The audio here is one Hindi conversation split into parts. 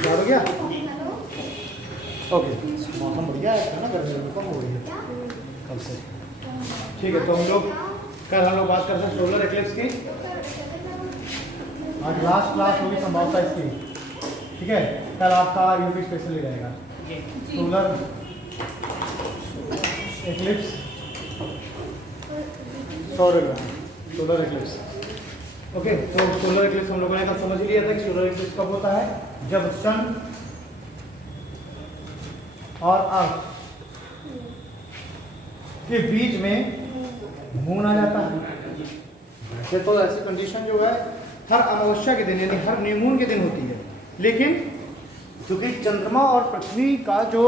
याद हो गया? ओके, मौसम बढ़िया है ना, गर्मी कम हो रही है कल से। ठीक है, तो हम लोग बात करते हैं सोलर एक्लिप्स की। आज लास्ट क्लास होगी संभवतः इसकी, ठीक है। कल आपका यूपी स्पेशल ही रहेगा solar eclipse, solar eclipse. Okay, तो सोलर एक्लिप्स हम लोगों ने कल समझ लिया था कि सोलर एक्लिप्स कब होता है, जब सन और अर्थ के बीच में मून आ जाता है। वैसे तो ऐसी कंडीशन जो है हर अमावस्या के दिन यानी हर न्यू मून के दिन होती है, लेकिन क्योंकि चंद्रमा और पृथ्वी का जो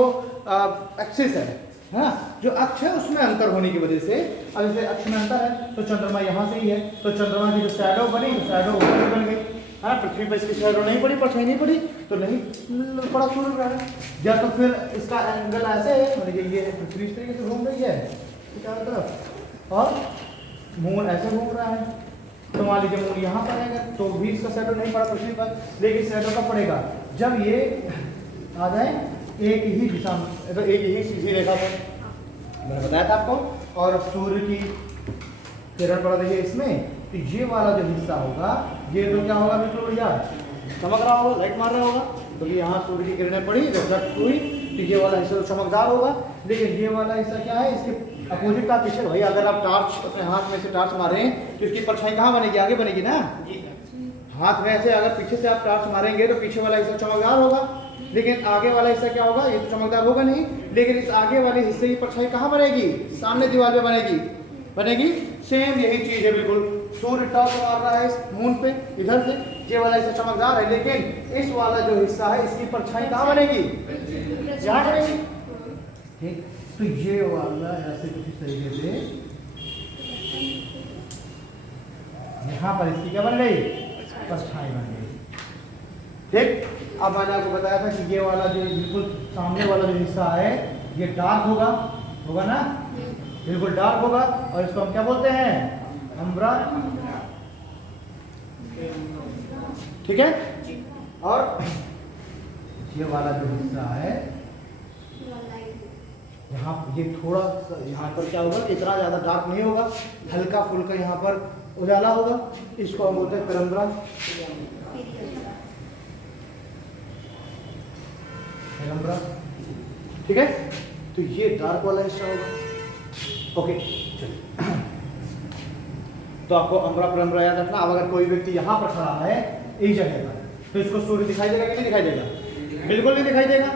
एक्सिस है ना, जो अक्ष है उसमें अंतर होने की वजह से, अब जैसे अक्ष में अंतर है तो चंद्रमा यहाँ से ही है, तो चंद्रमा की जो शैडो बनी तो शैडो ऊपर बन गई, हाँ। पृथ्वी पर इसकी शैडो नहीं पड़ी, परछाई नहीं पड़ी, तो नहीं पड़ा सूर्य ग्रहण। या तो फिर इसका एंगल ऐसे है, मतलब ये पृथ्वी इस तरीके से घूम रही है चारों तरफ और मून ऐसे घूम रहा है, तो मान लीजिए मून यहाँ पर है तो भी इसका शैडो नहीं पड़ा पृथ्वी पर, लेकिन शैडो कब पड़ेगा, जब ये आ जाए एक ही दिशा में, तो एक ही सीधी रेखा पर, मैंने बताया था आपको। और सूर्य की किरण पड़ रही है इसमें, तो ये वाला जो हिस्सा होगा ये तो क्या होगा, बिल्कुल बढ़िया चमक रहा होगा, लाइट मार रहा होगा, तो यहाँ सूर्य की किरणें पड़ी, रिफ्लेक्ट हुई, तो ये वाला हिस्सा तो चमकदार होगा। लेकिन ये वाला हिस्सा क्या है, इसके अपोजिट का पीछे, भाई अगर आप टार्च अपने हाथ में से टार्च मारें तो इसकी परछाई कहाँ बनेगी, आगे बनेगी ना। हाथ में से अगर पीछे से आप टार्च मारेंगे तो पीछे वाला हिस्सा चमकदार होगा, लेकिन आगे वाला हिस्सा क्या होगा, ये तो चमकदार होगा नहीं, लेकिन इस आगे वाले हिस्से की परछाई कहाँ बनेगी, सामने दीवार पे बनेगी। सेम यही चीज है, बिल्कुल सूर्य टॉर्च मार रहा है इस मून पे इधर से, ये वाला हिस्सा चमकदार है, लेकिन इस वाला जो हिस्सा है इसकी परछाई कहाँ बनेगी, यहाँ बनेगी, ठीक। तो ये वाला ऐसे कुछ इस तरीके से यहाँ पर इसकी क्या बन गई, परछाई बन गई, ठीक। अब मैंने आपको बताया था कि ये वाला जो बिल्कुल सामने वाला जो हिस्सा है ये डार्क होगा ना, बिल्कुल डार्क होगा, और इसको हम क्या बोलते हैं, अम्ब्रा, ठीक है। और ये वाला जो हिस्सा है यहाँ, ये थोड़ा यहाँ पर क्या होगा, इतना ज्यादा डार्क नहीं होगा, हल्का फुल्का यहाँ पर उजाला होगा, इसको हम बोलते हैं पेरम्ब्रा, ठीक है। तो ये डार्क वाला हिस्सा होगा, ओके चलिए। तो आपको अम्ब्रा पेरम्ब्रा याद रखना। अब अगर कोई व्यक्ति यहाँ पर खड़ा है इस जगह पर, तो इसको सूर्य दिखाई देगा कि नहीं दिखाई देगा, बिल्कुल नहीं दिखाई देगा।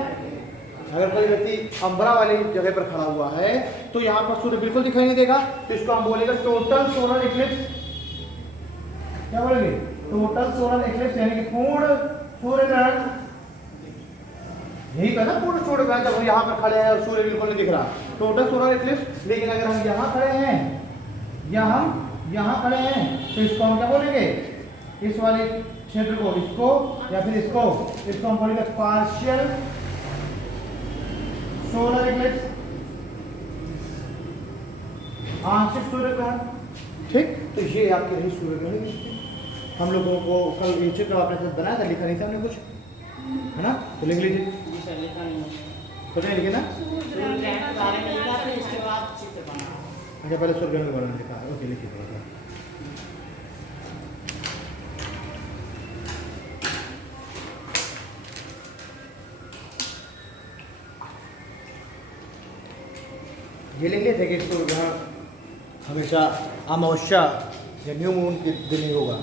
अगर कोई व्यक्ति अम्ब्रा वाली जगह पर खड़ा हुआ है तो यहाँ पर सूर्य बिल्कुल दिखाई नहीं देगा, तो इसको हम बोलेगा टोटल सोलर एक्लिप्स। क्या बोलेंगे, टोटल सोलर एक्लिप्स, यानी कि पूर्ण सूर्य ग्रहण। यही तो है ना पूर्ण सूर्य ग्रहण, जब हम यहाँ पर खड़े हैं और सूर्य बिल्कुल नहीं दिख रहा, टोटल सोलर एक्लिप्स। लेकिन अगर हम यहाँ खड़े हैं या हम यहाँ खड़े हैं तो इसको हम क्या बोलेंगे, इस वाले क्षेत्र को, इसको या फिर इसको हम बोलेंगे पार्शियल सोलर एक्लिप्स, आंशिक सूर्य ग्रहण, ठीक। तो ये आपके रही सूर्य ग्रहण। हम लोगों को कल ये चित्र आपने साथ बनाया था, लिखा नहीं था हमने कुछ, है ना, तो लिख लीजिए, कुछ नहीं लिखे ना, अच्छा पहले सूर्य ग्रहण के बारे में लिखा है, ओके लिखिए थोड़ा सा। ये लिख लिए थे कि सूर्य ग्रहण हमेशा अमावस्या या न्यू मून के दिन ही होगा,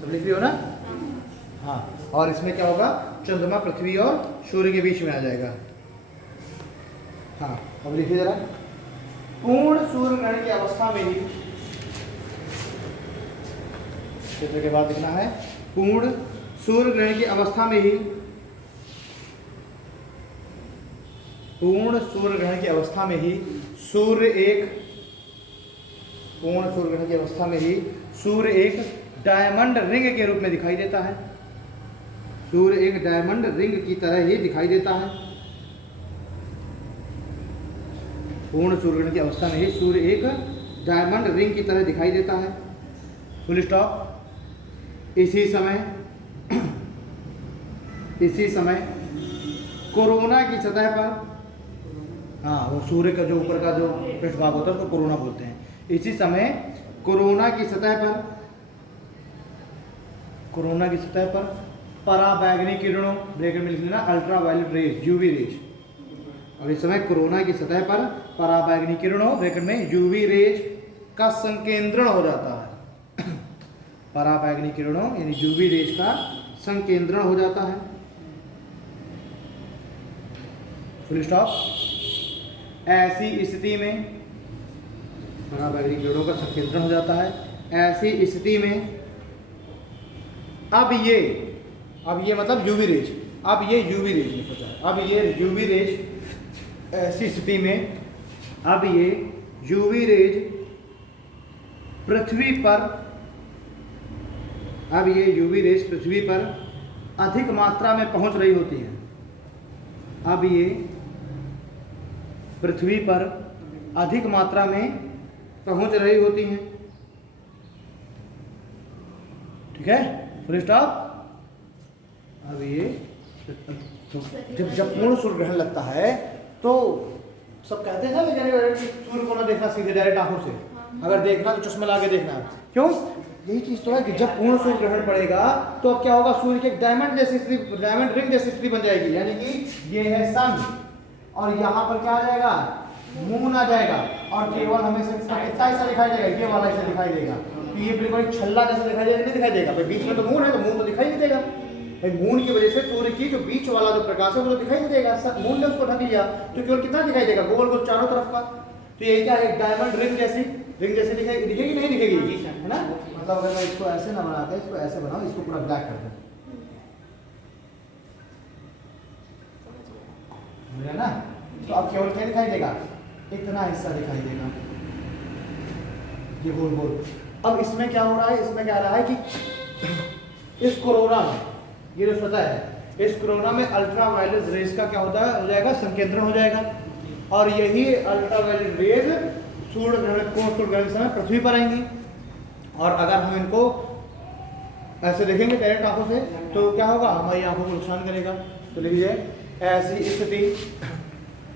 सब लिख लियो ना, हाँ। और इसमें क्या होगा, चंद्रमा पृथ्वी और सूर्य के बीच में आ जाएगा, हाँ। अब लिखिए जरा, पूर्ण सूर्य ग्रहण की अवस्था में ही, क्षेत्र के बाद लिखना है, पूर्ण सूर्य ग्रहण की अवस्था में ही, पूर्ण सूर्य ग्रहण की अवस्था में ही सूर्य एक, पूर्ण सूर्य ग्रहण की अवस्था में ही सूर्य एक डायमंड रिंग के रूप में दिखाई देता है, सूर्य एक डायमंड रिंग की तरह ही दिखाई देता है। पूर्ण सूर्य ग्रहण की अवस्था में ही सूर्य एक डायमंड रिंग की तरह दिखाई देता है, फुल स्टॉप। इसी समय इसी समय कोरोना की सतह पर, हाँ वो सूर्य का जो ऊपर का जो पृष्ठभाग होता है उसको कोरोना बोलते हैं। इसी समय कोरोना की सतह पर पराबैंगनी किरणों, ब्रैकेट में लिख लेना ultraviolet rays, UV rays. और इस समय कोरोना की सतह पर पराबैंगनी किरणों, ब्रैकेट में यूवी रेज का संकेंद्रण हो जाता है। पराबैंगनी किरणों यानी यूवी रेज का संकेंद्रण हो जाता है। Full stop. ऐसी स्थिति में पराबैंगनी किरणों का संकेंद्रण हो जाता है। ऐसी स्थिति में अब ये मतलब यूवी रेज, अब ये यूवी रेज लिखा जाए, अब ये यूवी रेज, ऐसी स्थिति में अब ये यूवी रेज पृथ्वी पर, अब ये यूवी रेज पृथ्वी पर अधिक मात्रा में पहुंच रही होती है। अब ये पृथ्वी पर अधिक मात्रा में पहुंच रही होती हैं। ठीक है, फुल स्टॉप। अब ये तो जब पूर्ण सूर्य ग्रहण लगता है तो सब कहते हैं ना सूर्य को ना देखना सीधे डायरेक्ट आंखों से, अगर देखना तो चश्मा लगा के देखना। क्यों? यही चीज तो है कि जब पूर्ण सूर्य ग्रहण पड़ेगा तो अब क्या होगा, सूर्य की एक डायमंड जैसी स्थिति, डायमंड रिंग जैसी स्थिति बन जाएगी। यानी कि ये है सन और यहाँ पर क्या आ जाएगा, मून आ जाएगा, और केवल हमें सिर्फ इसका कितना हिस्सा दिखाई देगा, ये वाला हिस्सा दिखाई देगा। तो ये बिल्कुल छल्ला जैसा दिखाई देगा, नहीं दिखाई देगा भाई, बीच में तो मून है तो मून तो दिखाई नहीं देगा भाई। मून की वजह से सूर्य की जो बीच वाला जो प्रकाश है वो तो दिखाई नहीं देगा, मून ने उसको ढक लिया तो केवल कितना दिखाई देगा, गोल गोल चारों तरफ का। तो ये क्या है, डायमंड रिंग जैसी दिखेगी नहीं दिखेगी, है ना। मतलब अगर मैं इसको ऐसे ना बनाते, इसको ऐसे बनाऊं, इसको पूरा ब्लैक कर दूं, ना, तो अब केवल क्या दिखाई देगा, इतना हिस्सा दिखाई देगा, ये गोल गोल। अब इसमें क्या हो रहा है, इसमें क्या रहा है कि इस कोरोना में ये जो सतह है, इस कोरोना में अल्ट्रा वायलेट रेज का क्या होता है, हो जाएगा संकेंद्रण हो जाएगा, और यही अल्ट्रा वायलेट रेज सूर्य ग्रहण समय पृथ्वी पर आएंगी। और अगर हम इनको ऐसे देखेंगे डायरेक्ट आंखों से तो क्या होगा, हमारी आंखों को नुकसान करेगा। तो लीजिए ऐसी स्थिति,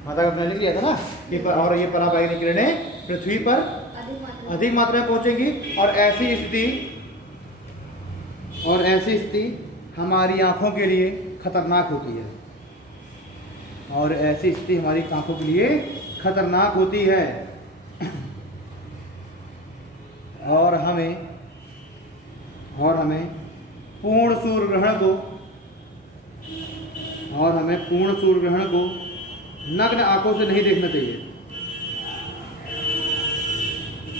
माता का लिख लिया था ना, ये और ये पराबैंगनी किरणें पृथ्वी पर अधिक मात्रा में पहुंचेगी, और ऐसी स्थिति हमारी आंखों के लिए खतरनाक होती है, और ऐसी स्थिति हमारी आंखों के लिए खतरनाक होती है, और हमें पूर्ण सूर्य ग्रहण को नग्न आंखों से नहीं देखना चाहिए,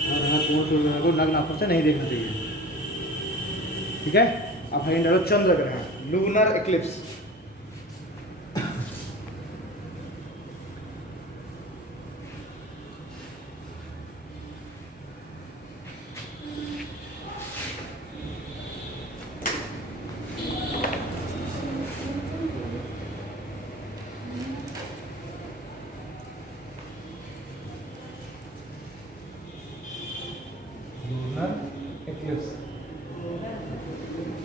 और हमें पूर्ण सूर्य ग्रहण को नग्न आंखों से नहीं देखना चाहिए। ठीक है, अब है डालो चंद्र ग्रहण, लूनर एक्लिप्स।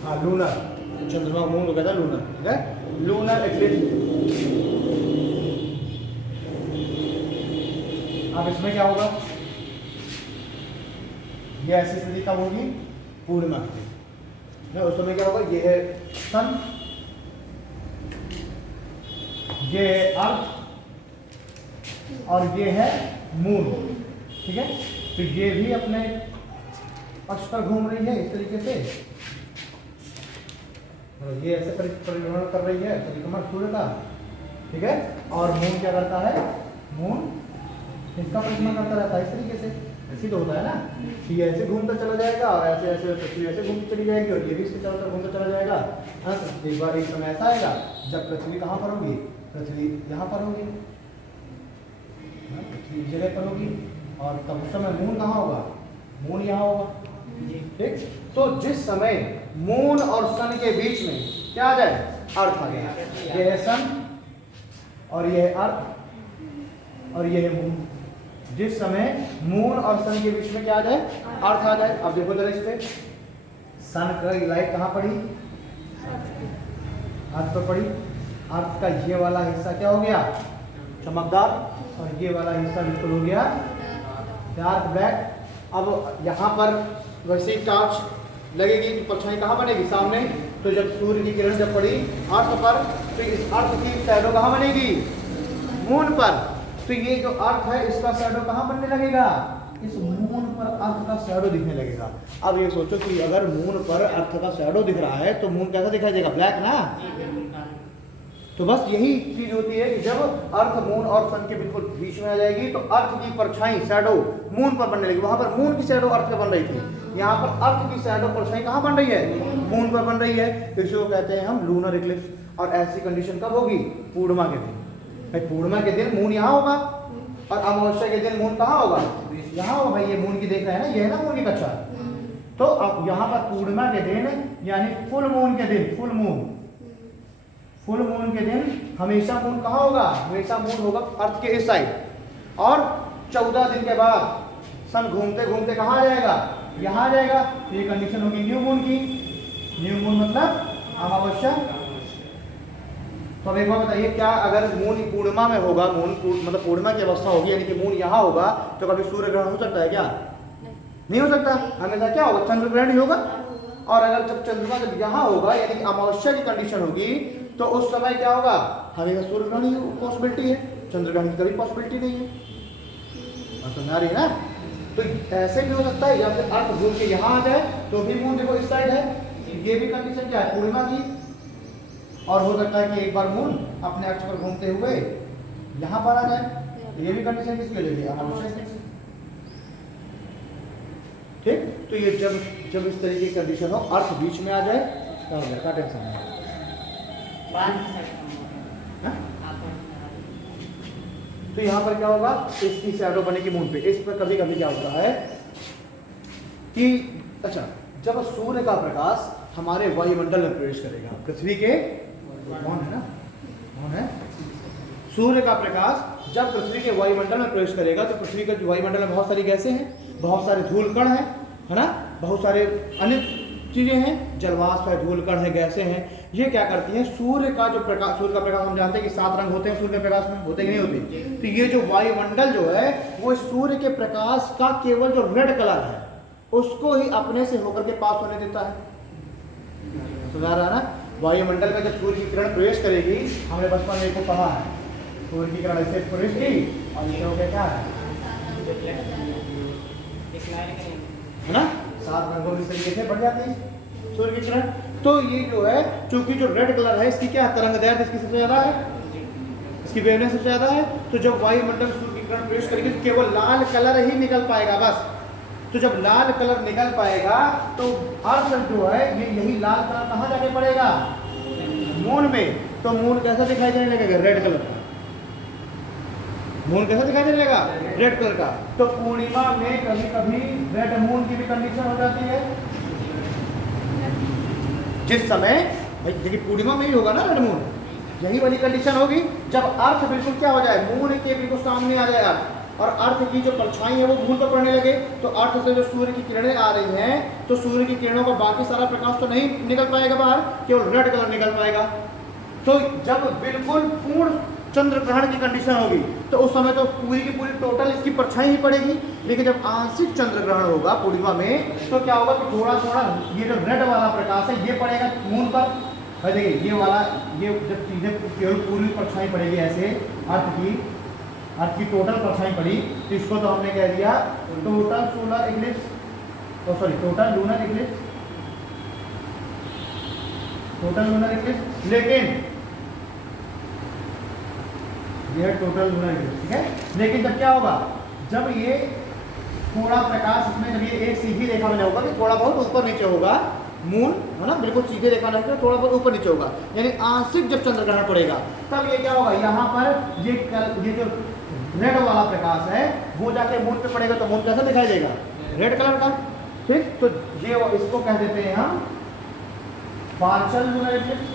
हाँ लूनर, चंद्रमा मून को कहता है लूनर। ठीक है, लूनर एक्लिप्स। अब इसमें क्या होगा, ये ऐसी स्थिति कब होगी, पूर्णिमा की। उस समय क्या होगा, ये है सन, ये है अर्थ, और ये है मून। ठीक है, तो ये भी अपने अक्ष पर घूम रही है इस तरीके से, ये ऐसे परिभ्रमण कर रही है, परिक्रमा सूर्य का। ठीक है, और मून क्या करता है, मून इसका परिक्रमा करता रहता है इस तरीके से, ऐसे तो होता है ना, कि ऐसे घूमता चला जाएगा, और ऐसे ऐसे पृथ्वी ऐसे घूमती चली जाएगी, और ये भी इसके चारों तरफ घूमता चला जाएगा। हाँ, एक बार एक समय ऐसा आएगा जब पृथ्वी कहाँ पर होगी, पृथ्वी यहाँ पर होगी, पृथ्वी इस जगह पर होगी, और तब उस समय मून कहाँ होगा, मून यहाँ होगा। ठीक, तो जिस समय मून और सन के बीच में क्या आ जाए, अर्थ आ गया, ये है सन और ये है अर्थ और ये है मून। जिस समय मून और सन के बीच में क्या आ जाए, अर्थ आ जाए। अब देखो जरा इस पे, सन की लाइट कहाँ पड़ी, अर्थ पर पड़ी, अर्थ का ये वाला हिस्सा क्या हो गया, चमकदार, और ये वाला हिस्सा बिल्कुल हो गया डार्क ब्लैक। अब यहाँ पर वैसे ही टॉर्च लगेगी तो परछाई कहाँ बनेगी, सामने। तो जब सूर्य की किरण जब पड़ी अर्थ पर, तो इस अर्थ की शैडो कहाँ बनेगी, मून पर। तो ये जो अर्थ है इसका शैडो कहाँ बनने लगेगा, इस मून पर अर्थ का शैडो दिखने लगेगा। अब ये सोचो कि अगर मून पर अर्थ का शैडो दिख रहा है तो मून कैसा दिखाई देगा, ब्लैक ना। तो बस यही चीज होती है कि जब अर्थ मून और सन के बिल्कुल बीच में आ जाएगी तो अर्थ की परछाई शैडो मून पर बनने लगी। वहां पर मून की शैडो अर्थ पर बन रही थी, यहाँ पर अर्थ की शैडो परछाई कहाँ बन रही है, मून पर बन रही है। तो इसको कहते हैं हम लूनर इक्लिप्स। और ऐसी कंडीशन कब होगी, पूर्णिमा के दिन। भाई पूर्णिमा के दिन मून यहाँ होगा और अमावस्या के दिन मून कहाँ होगा, यहाँ होगा। भाई ये मून की देख रहे हैं ना, ये है ना मून की कक्षा। तो अब यहाँ पर पूर्णिमा के दिन यानी फुल मून के दिन, फुल मून के दिन हमेशा मून कहाँ होगा, हमेशा मून होगा अर्थ के इस साइड। और 14 दिन के बाद सन घूमते घूमते कहाँ आ जाएगा, यहाँ आ जाएगा। तो ये कंडीशन होगी न्यू मून की। न्यू मून मतलब अमावस्या। तो अब एक बार बताइए, क्या अगर मून पूर्णिमा में होगा, मून मतलब पूर्णिमा की अवस्था होगी यानी कि मून यहाँ होगा, तो कभी सूर्य ग्रहण हो सकता है क्या, नहीं हो सकता। हमेशा क्या होगा, चंद्र ग्रहण ही होगा। और अगर जब चंद्रमा जब यहाँ होगा यानी कि अमावस्या की कंडीशन होगी, तो उस समय क्या होगा, हमेशा सूर्य ग्रहण ही पॉसिबिलिटी है, चंद्र ग्रहण की कभी पॉसिबिलिटी नहीं है। समझ आ रही है ना। तो ऐसे भी हो सकता है, या फिर अर्थ घूम के यहाँ आ जाए तो भी मून देखो इस साइड है, ये भी कंडीशन क्या है, पूर्णिमा की। और हो सकता है कि एक बार मून अपने अक्ष पर घूमते हुए यहाँ पर आ जाए, ये भी कंडीशन किसकी हो जाएगी, अमावस्या की। ठीक। तो ये जब इस तरीके की कंडीशन हो, अर्थ बीच में आ जाए, क्या टेंशन है। तो यहाँ पर क्या होगा, इसकी शैडो बनेगी मून पे। इस पर कभी कभी क्या होता है कि अच्छा, जब सूर्य का प्रकाश हमारे वायुमंडल में प्रवेश करेगा, पृथ्वी के कौन है ना, कौन है, सूर्य का प्रकाश जब पृथ्वी के वायुमंडल में प्रवेश करेगा, तो पृथ्वी के वायुमंडल में बहुत सारी गैसें हैं, बहुत सारे धूल कण हैं, है ना, बहुत सारे अन्य चीजें हैं, जलवाष्प है, धूल कण है, गैसें हैं। ये क्या करती हैं, सूर्य का जो प्रकाश, सूर्य का प्रकाश हम जानते हैं कि 7 रंग होते हैं सूर्य के प्रकाश में, होते कि नहीं होते। तो ये जो वायुमंडल जो है वो सूर्य के प्रकाश का केवल जो रेड कलर है उसको ही अपने से होकर के पास होने देता है। सुना रहा ना, वायुमंडल में जब सूर्य की किरण प्रवेश करेगी, हमने बचपन में को पढ़ा है, सूर्य की किरण ऐसे प्रवेश की और ये हो गया क्या है ना, 7 रंगों की तरीके से बढ़ जाती है सूर्य की किरण। तो ये जो है, चूंकि जो रेड कलर है इसकी क्या तरंग दैर्घ्य इसकी सबसे ज्यादा है, इसकी वेवलेंथ सबसे ज्यादा है। तो जब वायुमंडल सूर्य की किरण प्रवेश करेगी तो केवल लाल कलर ही निकल पाएगा बस। तो जब लाल कलर निकल पाएगा तो अर्थ जो है ये यही लाल कलर कहाँ जाके पड़ेगा, मून में। तो मून कैसा दिखाई देने लगेगा, रेड कलर का। मून कैसा दिखाई देने लगेगा, रेड कलर का। तो पूर्णिमा में कभी कभी रेड मून की भी कंडीशन हो जाती है, जिस समय भाई देखिए पूर्णिमा में ही होगा ना रेड मून, यही वाली कंडीशन होगी जब अर्थ बिल्कुल क्या हो जाए, मून के बिल्कुल सामने आ जाए अर्थ, और अर्थ की जो परछाई है वो मून पर पड़ने लगे। तो अर्थ से जो सूर्य की किरणें आ रही हैं, तो सूर्य की किरणों का बाकी सारा प्रकाश तो नहीं निकल पाएगा बाहर, केवल रेड कलर निकल पाएगा। तो जब बिल्कुल पूर्ण चंद्र ग्रहण की कंडीशन होगी तो उस समय तो पूरी की पूरी टोटल इसकी परछाई ही पड़ेगी। लेकिन जब आंशिक चंद्र ग्रहण होगा पूर्णिमा में, तो क्या होगा कि थोड़ा थोड़ा ये जो रेड वाला प्रकाश है ये पड़ेगा मून पर। देखिए ये वाला, ये जब सीधे केवल पूरी परछाई पड़ेगी ऐसे अर्थ की टोटल परछाई पड़ी, तो इसको तो हमने कह दिया total solar Eclipse, total lunar Eclipse, total lunar Eclipse. लेकिन यह टोटल लूनर इक्लिप्स, ठीक है। लेकिन जब क्या होगा, जब ये थोड़ा प्रकाश इसमें, जब ये एक सीधी रेखा में होगा कि थोड़ा बहुत ऊपर नीचे होगा मून, है ना, बिल्कुल सीधे रेखा नहीं होगा, थोड़ा बहुत ऊपर नीचे होगा, यानी आंशिक जब चंद्र ग्रहण पड़ेगा तब ये क्या होगा, यहाँ पर ये जो रेड वाला प्रकाश है वो जाके मून पे पड़ेगा। तो मून कैसा दिखाई देगा, रेड कलर का। ठीक। तो ये इसको कह देते हैं हम पार्शियल लूनर इक्लिप्स।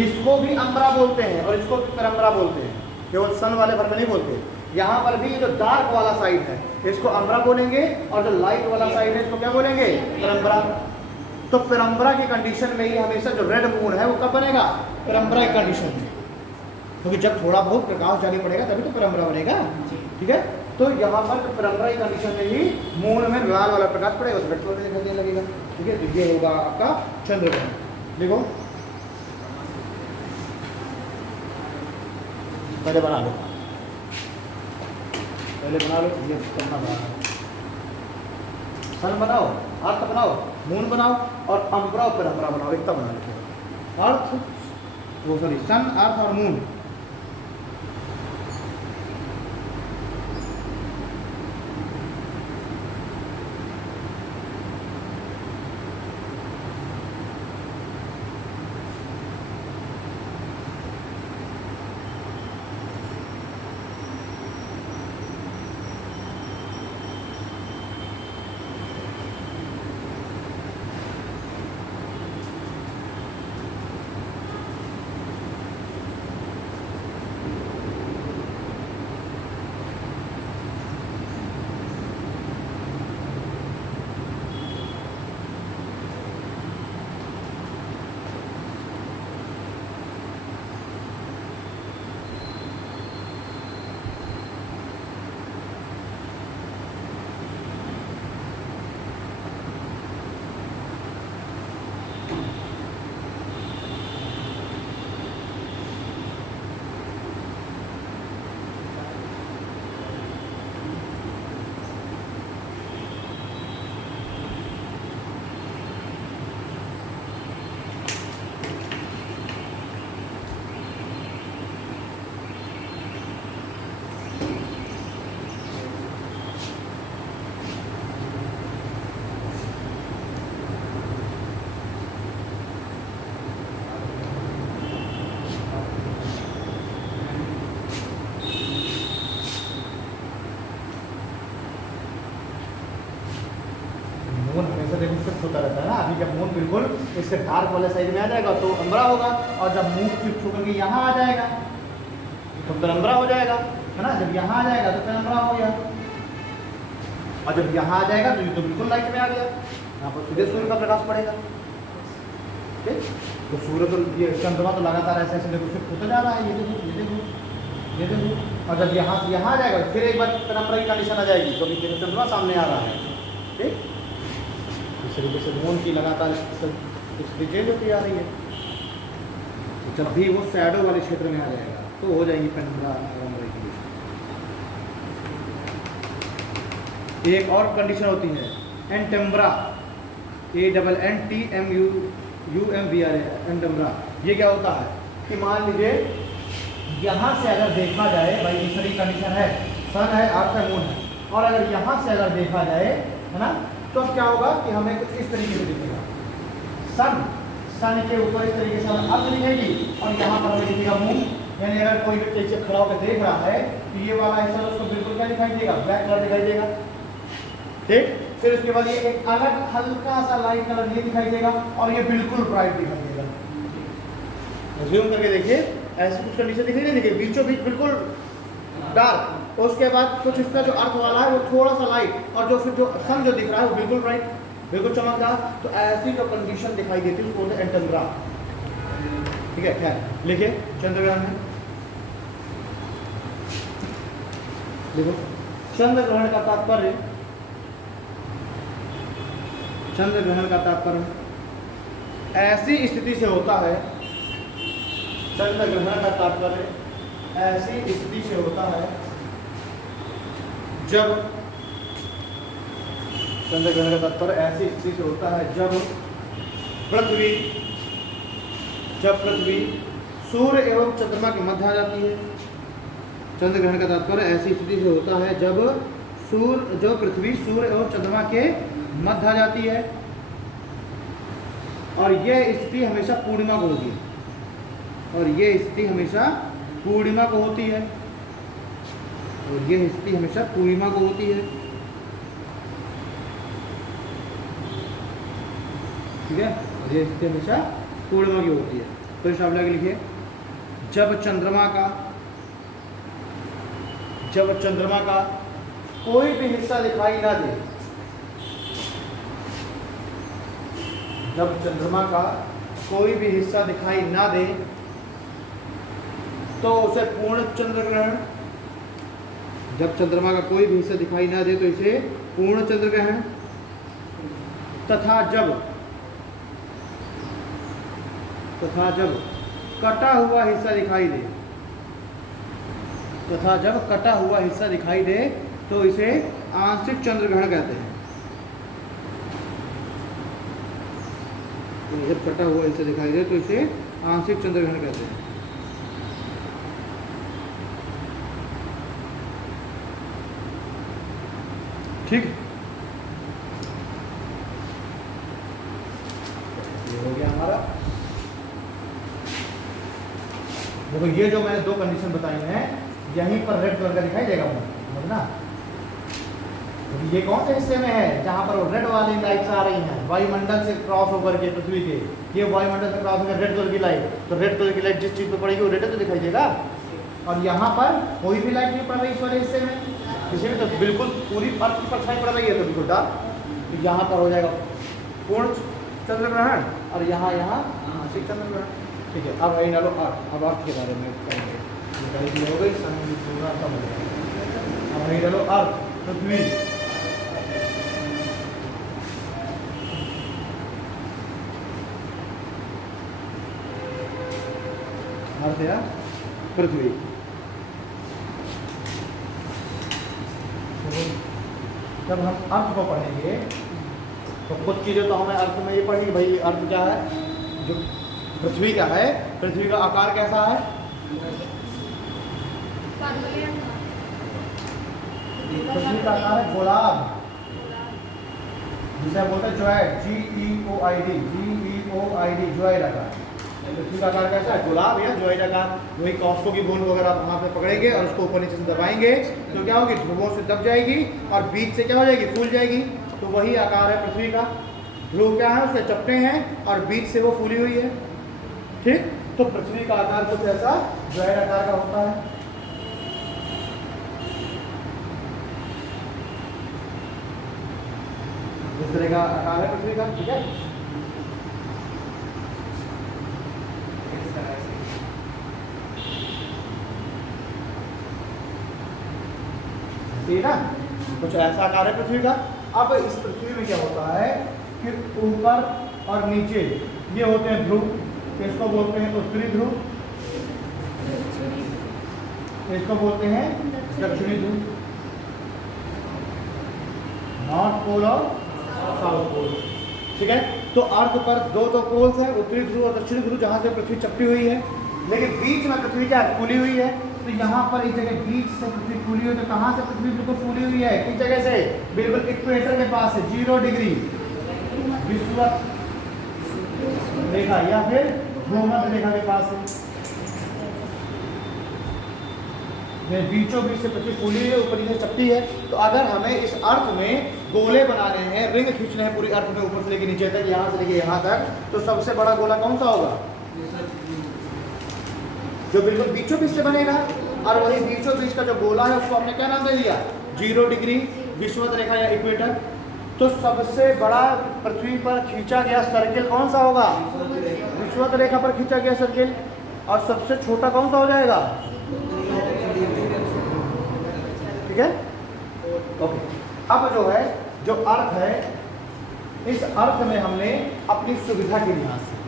इसको भी अम्बरा बोलते हैं और इसको भी पेरम्बरा बोलते हैं, केवल सन वाले भर में नहीं बोलते। यहाँ पर भी जो डार्क वाला साइड है इसको अम्बरा बोलेंगे, और जो लाइट वाला साइड है इसको क्या बोलेंगे? पेरम्बरा। तो पेरम्बरा की कंडीशन में ही हमेशा जो रेड मून है वो कब बनेगा? पेरम्बरा की कंडीशन में, क्योंकि जब थोड़ा बहुत प्रकाश जाने पड़ेगा तभी तो पेरम्बरा बनेगा। ठीक है, तो यहाँ पर जो पेरम्बरा की कंडीशन में ही मून में लाल वाला प्रकाश पड़ेगा तो रेड कलर में दिखाई देने लगेगा। ठीक है, तो ये होगा आपका चंद्रग्रहण। देखो पहले बना लो, पहले बना लो, ये करना बना लो। सन बनाओ, अर्थ बनाओ, मून बनाओ, और अम्बरा और पेरम्बरा बनाओ, एकता बना लो। अर्थ, वो सॉरी, सन, अर्थ और मून। मून हमेशा देखो शिफ्ट होता रहता है ना। अभी जब मून बिल्कुल इसके डार्क वाले साइड में आ जाएगा तो अम्बरा होगा, और जब मून शिफ्ट होकर के यहाँ आ जाएगा तो पेरम्बरा हो जाएगा, है ना। जब यहाँ आ जाएगा तो पेरम्बरा हो गया, और जब यहाँ आ जाएगा तो ये तो बिल्कुल लाइट में आ गया। यहाँ पर सीधे सूर्य का प्रकाश पड़ेगा। ठीक, तो सूर्य तो ये चंद्रमा तो लगातार ऐसे ऐसे देखो शिफ्ट होता जा रहा है। ये देखो, ये देखो, ये देखो, और जब यहाँ से यहाँ आ जाएगा फिर एक बार पेरम्बरा की कंडीशन आ जाएगी, तो अभी चंद्रमा सामने आ रहा है। ठीक, इस तरीके से मून की लगातार स्थिति चेंज होती आ रही है। तो जब भी वो शैडो वाले क्षेत्र में आ जाएगा तो हो जाएंगी पेरम्बरा की कंडीशन। एक और कंडीशन होती है एंटेम्ब्रा, ANNTMUMBRA, एंटेम्ब्रा। ये क्या होता है कि मान लीजिए यहाँ से अगर देखा जाए, भाई इस तरीके कंडीशन है, सन है, अर्थ है, मून है, और अगर यहाँ से अगर देखा जाए, है ना, तो अब क्या होगा कि हमें कुछ इस तरीके से दिखेगा। सन के ऊपर इस तरीके से हमें अर्थ दिखेगी, और यहाँ पर हमें दिखेगा मून। यानी अगर कोई व्यक्ति से खड़ा होकर देख रहा है तो ये वाला हिस्सा उसको बिल्कुल क्या दिखाई देगा? ब्लैक कलर दिखाई देगा। ठीक, फिर उसके बाद ये एक अलग हल्का सा लाइट कलर ये दिखाई देगा, और ये बिल्कुल ब्राइट दिखाई देगा। ज़ूम करके देखिए, ऐसी कुछ कंडीशन दिखाई नहीं देगी, बीचों बीच बिल्कुल डार्क, उसके बाद कुछ हिस्सा जो अर्थ वाला है वो थोड़ा सा लाइट, और जो फिर जो सन जो दिख रहा है वो बिल्कुल ब्राइट, बिल्कुल चमकदार। तो ऐसी जो कंडीशन दिखाई देती है उसको बोलते हैं एंटेम्ब्रा। ठीक है, खैर लिखिए चंद्रग्रहण में, देखो चंद्रग्रहण का तात्पर्य, चंद्रग्रहण का तात्पर्य ऐसी स्थिति से होता है, चंद्रग्रहण का तात्पर्य ऐसी स्थिति से होता है जब, चंद्रग्रहण का तात्पर्य ऐसी स्थिति से होता है जब पृथ्वी सूर्य एवं चंद्रमा के मध्य आ जाती है। चंद्रग्रहण का तात्पर्य ऐसी स्थिति से होता है जब पृथ्वी सूर्य एवं चंद्रमा के मध्य आ जाती है, और यह स्थिति हमेशा पूर्णिमा को होती है, और यह स्थिति हमेशा पूर्णिमा को होती है, और यह स्थिति हमेशा पूर्णिमा को होती है। ठीक है, और यह स्थिति हमेशा पूर्णिमा की होती है। तो इस आप लिखिए, जब जब चंद्रमा का कोई भी हिस्सा दिखाई ना दे, जब चंद्रमा का कोई भी हिस्सा दिखाई ना दे तो उसे पूर्ण चंद्र ग्रहण, जब चंद्रमा का कोई भी हिस्सा दिखाई ना दे तो इसे पूर्ण चंद्र ग्रहण, तथा जब कटा हुआ हिस्सा दिखाई दे, तथा जब कटा हुआ हिस्सा दिखाई दे तो इसे आंशिक चंद्र ग्रहण कहते हैं। तो जब कटा हुआ हिस्सा दिखाई दे तो इसे आंशिक चंद्र ग्रहण कहते हैं। ठीक, ये हो गया हमारा। देखो ये जो मैंने दो कंडीशन बताई हैं, यहीं पर रेड कलर का दिखाई देगा, समझना। ये कौन से हिस्से में है जहां पर रेड वाली लाइट्स आ रही हैं, वायुमंडल से क्रॉस होकर के पृथ्वी के, ये वायुमंडल से क्रॉस होकर रेड कलर की लाइट, तो रेड कलर की लाइट जिस चीज पे पड़ेगी वो रेड तो दिखाई देगा। और यहाँ पर कोई भी लाइट नहीं पड़ रही इस वाले हिस्से में, इसमें तो बिल्कुल पूरी अर्थ की परछाई पड़ रही है, तो बिल्कुल डार्क, तो यहाँ पर हो जाएगा पूर्ण चंद्र ग्रहण और यहाँ आंशिक चंद्र ग्रहण। ठीक है, अब आई डालो अर्थ, अब अर्थ के बारे में करेंगे, हो गई समय पूरा कम हो जाएगा। अब आई डालो अर्थ, पृथ्वी, अर्थ या पृथ्वी। जब हम अर्थ को पढ़ेंगे तो कुछ चीज़ें तो हमें अर्थ में ये पढ़ी, भाई अर्थ क्या है, जो पृथ्वी का है, पृथ्वी का आकार कैसा है, पृथ्वी का आकार है गोलाब, जिसे बोलते हैं ज्वाइड, GEOID, ज्वाइड आकार। पृथ्वी का आकार कैसा है, गुलाब या ज्वाइड आकार। वही कॉस्को की बोन वगैरह वहाँ पे पकड़ेंगे और उसको ऊपर नीचे से दबाएंगे तो क्या होगी, ध्रुवों से दब जाएगी और बीच से क्या हो जाएगी, फूल जाएगी। तो वही आकार है पृथ्वी का। ध्रुव क्या है, उसके चपटे हैं और बीच से वो फूली हुई है। ठीक, तो पृथ्वी का आकार कुछ ऐसा ज्वाइड आकार का होता है। इस तरह का आकार है पृथ्वी का। ठीक है, ना, कुछ ऐसा आकार है पृथ्वी का। अब इस पृथ्वी में क्या होता है कि ऊपर और नीचे ये होते हैं ध्रुव, इसको बोलते हैं उत्तरी ध्रुव, इसको बोलते हैं दक्षिणी ध्रुव, नॉर्थ पोल और साउथ पोल। ठीक है, तो अर्थ पर दो पोल्स हैं, उत्तरी ध्रुव और दक्षिणी ध्रुव, जहां से पृथ्वी चपटी हुई है, लेकिन बीच में पृथ्वी क्या फूली हुई है। तो यहाँ पर इस जगह बीच से पृथ्वी फूली हुई, तो कहाँ से पृथ्वी बिल्कुल फूली हुई है, किस जगह से, बिल्कुल इक्वेटर के पास से 0 डिग्री विषुवत रेखा या फिर भूमध्य रेखा के पास से बीचों बीच से पृथ्वी फूली हुई है, ऊपर नीचे चपटी है। तो अगर हमें इस अर्थ में गोले बनाने हैं, रिंग खींचने हैं पूरी अर्थ में ऊपर से लेके नीचे तक, यहाँ से लेके यहाँ तक, तो सबसे बड़ा गोला कौन सा होगा, जो बिल्कुल बीचों बीच से बनेगा। और वही बीचों बीच का जो गोला है उसको हमने क्या नाम दे दिया, 0 डिग्री विषुवत रेखा या इक्वेटर। तो सबसे बड़ा पृथ्वी पर खींचा गया सर्किल कौन सा होगा, विषुवत रेखा पर खींचा गया सर्किल। और सबसे छोटा कौन सा हो जाएगा, ठीक है, ओके। अब जो है, जो अर्थ है, इस अर्थ में हमने अपनी सुविधा के लिहाज से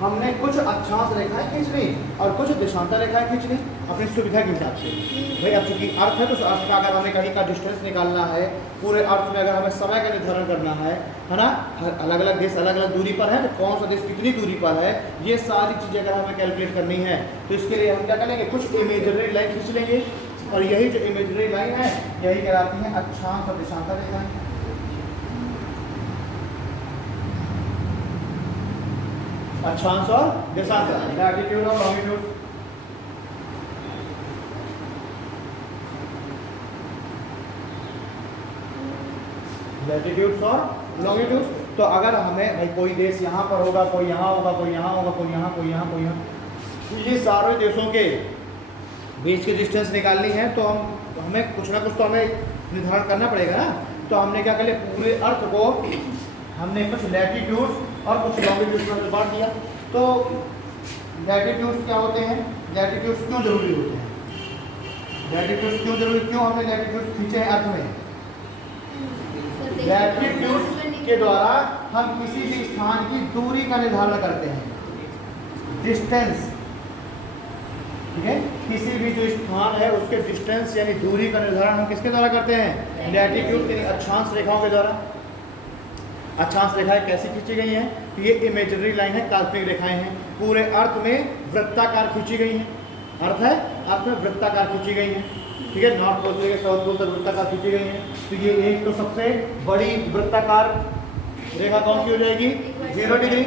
हमने कुछ अक्षांश रेखाएं खींच ली और कुछ दिशांतर रेखाएं खींच ली अपनी सुविधा के हिसाब से। भाई अब चूंकि अर्थ है तो उस अर्थ का अगर हमें कहीं का डिस्टेंस निकालना है, पूरे अर्थ में अगर हमें समय का निर्धारण करना है ना, अलग अलग देश अलग अलग दूरी पर है, तो कौन सा देश कितनी दूरी पर है, ये सारी चीज़ें अगर हमें कैलकुलेट करनी है तो इसके लिए हम क्या करेंगे, कुछ इमेजनरी लाइन खींच लेंगे। और यही जो इमेजनरी लाइन है यही कहलाती है अक्षांश और दिशांतर रेखाएं। अक्षांश और देशांतर, लैटिट्यूड और लॉन्गिट्यूड। लैटिट्यूड और लॉन्गिट्यूड। तो अगर हमें भाई कोई देश यहाँ पर होगा, कोई यहाँ होगा, कोई यहाँ होगा, कोई यहाँ, कोई यहाँ, कोई यहाँ, तो ये सारे देशों के बीच की डिस्टेंस निकालनी है तो हम तो हमें कुछ ना कुछ तो हमें निर्धारण करना पड़ेगा ना। तो हमने क्या कर लिया, पूरे अर्थ को हमने कुछ लैटिट्यूड्स और कुछ लॉन्गिट्यूड्स में बांट दिया। तो लैटिट्यूड्स क्या होते हैं, लैटिट्यूड्स क्यों जरूरी होते हैं, लैटिट्यूड्स क्यों जरूरी, क्यों हमने लैटिट्यूड्स खींचे हैं अर्थ में? लैटिट्यूड्स के द्वारा हम किसी भी स्थान की दूरी का निर्धारण करते हैं, डिस्टेंस, ठीक है। किसी भी जो स्थान है उसके डिस्टेंस यानी दूरी का निर्धारण हम किसके द्वारा करते हैं? लैटिट्यूड यानी अक्षांश रेखाओं के द्वारा। अक्षांश रेखाएं कैसी खींची गई हैं? तो ये इमेजिनरी लाइन है, काल्पनिक रेखाएं हैं। पूरे अर्थ में वृत्ताकार खींची गई हैं, अर्थ है अर्थ में वृत्ताकार खींची गई हैं, ठीक है। नॉर्थ पोल से लेकर साउथ पोल तक वृत्ताकार खींची गई हैं। तो ये एक तो सबसे बड़ी वृत्ताकार रेखा कौन सी हो जाएगी? 0 डिग्री।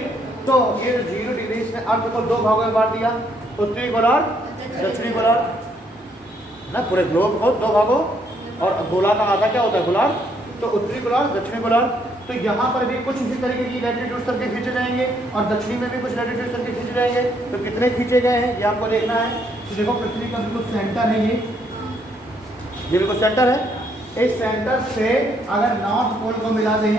तो ये 0 डिग्री इसने अर्थ को 2 भागों में बांट दिया, उत्तरी गोलार्ध, दक्षिणी गोलार्ध ना, पूरे ग्लोब को 2 भागों, और गोला का आधा क्या होता है? गोलार्ध। तो उत्तरी गोलार्ध, दक्षिणी गोलार्ध। तो यहाँ पर भी कुछ इसी तरीके की लैटिट्यूड सर्कल खींचे जाएंगे और दक्षिणी में भी कुछ लैटिट्यूड सर्कल खींचे जाएंगे। तो कितने खींचे गए हैं ये आपको देखना है। तो देखो पृथ्वी का बिल्कुल सेंटर है, ये बिल्कुल सेंटर है। इस सेंटर से अगर नॉर्थ पोल को मिला दें,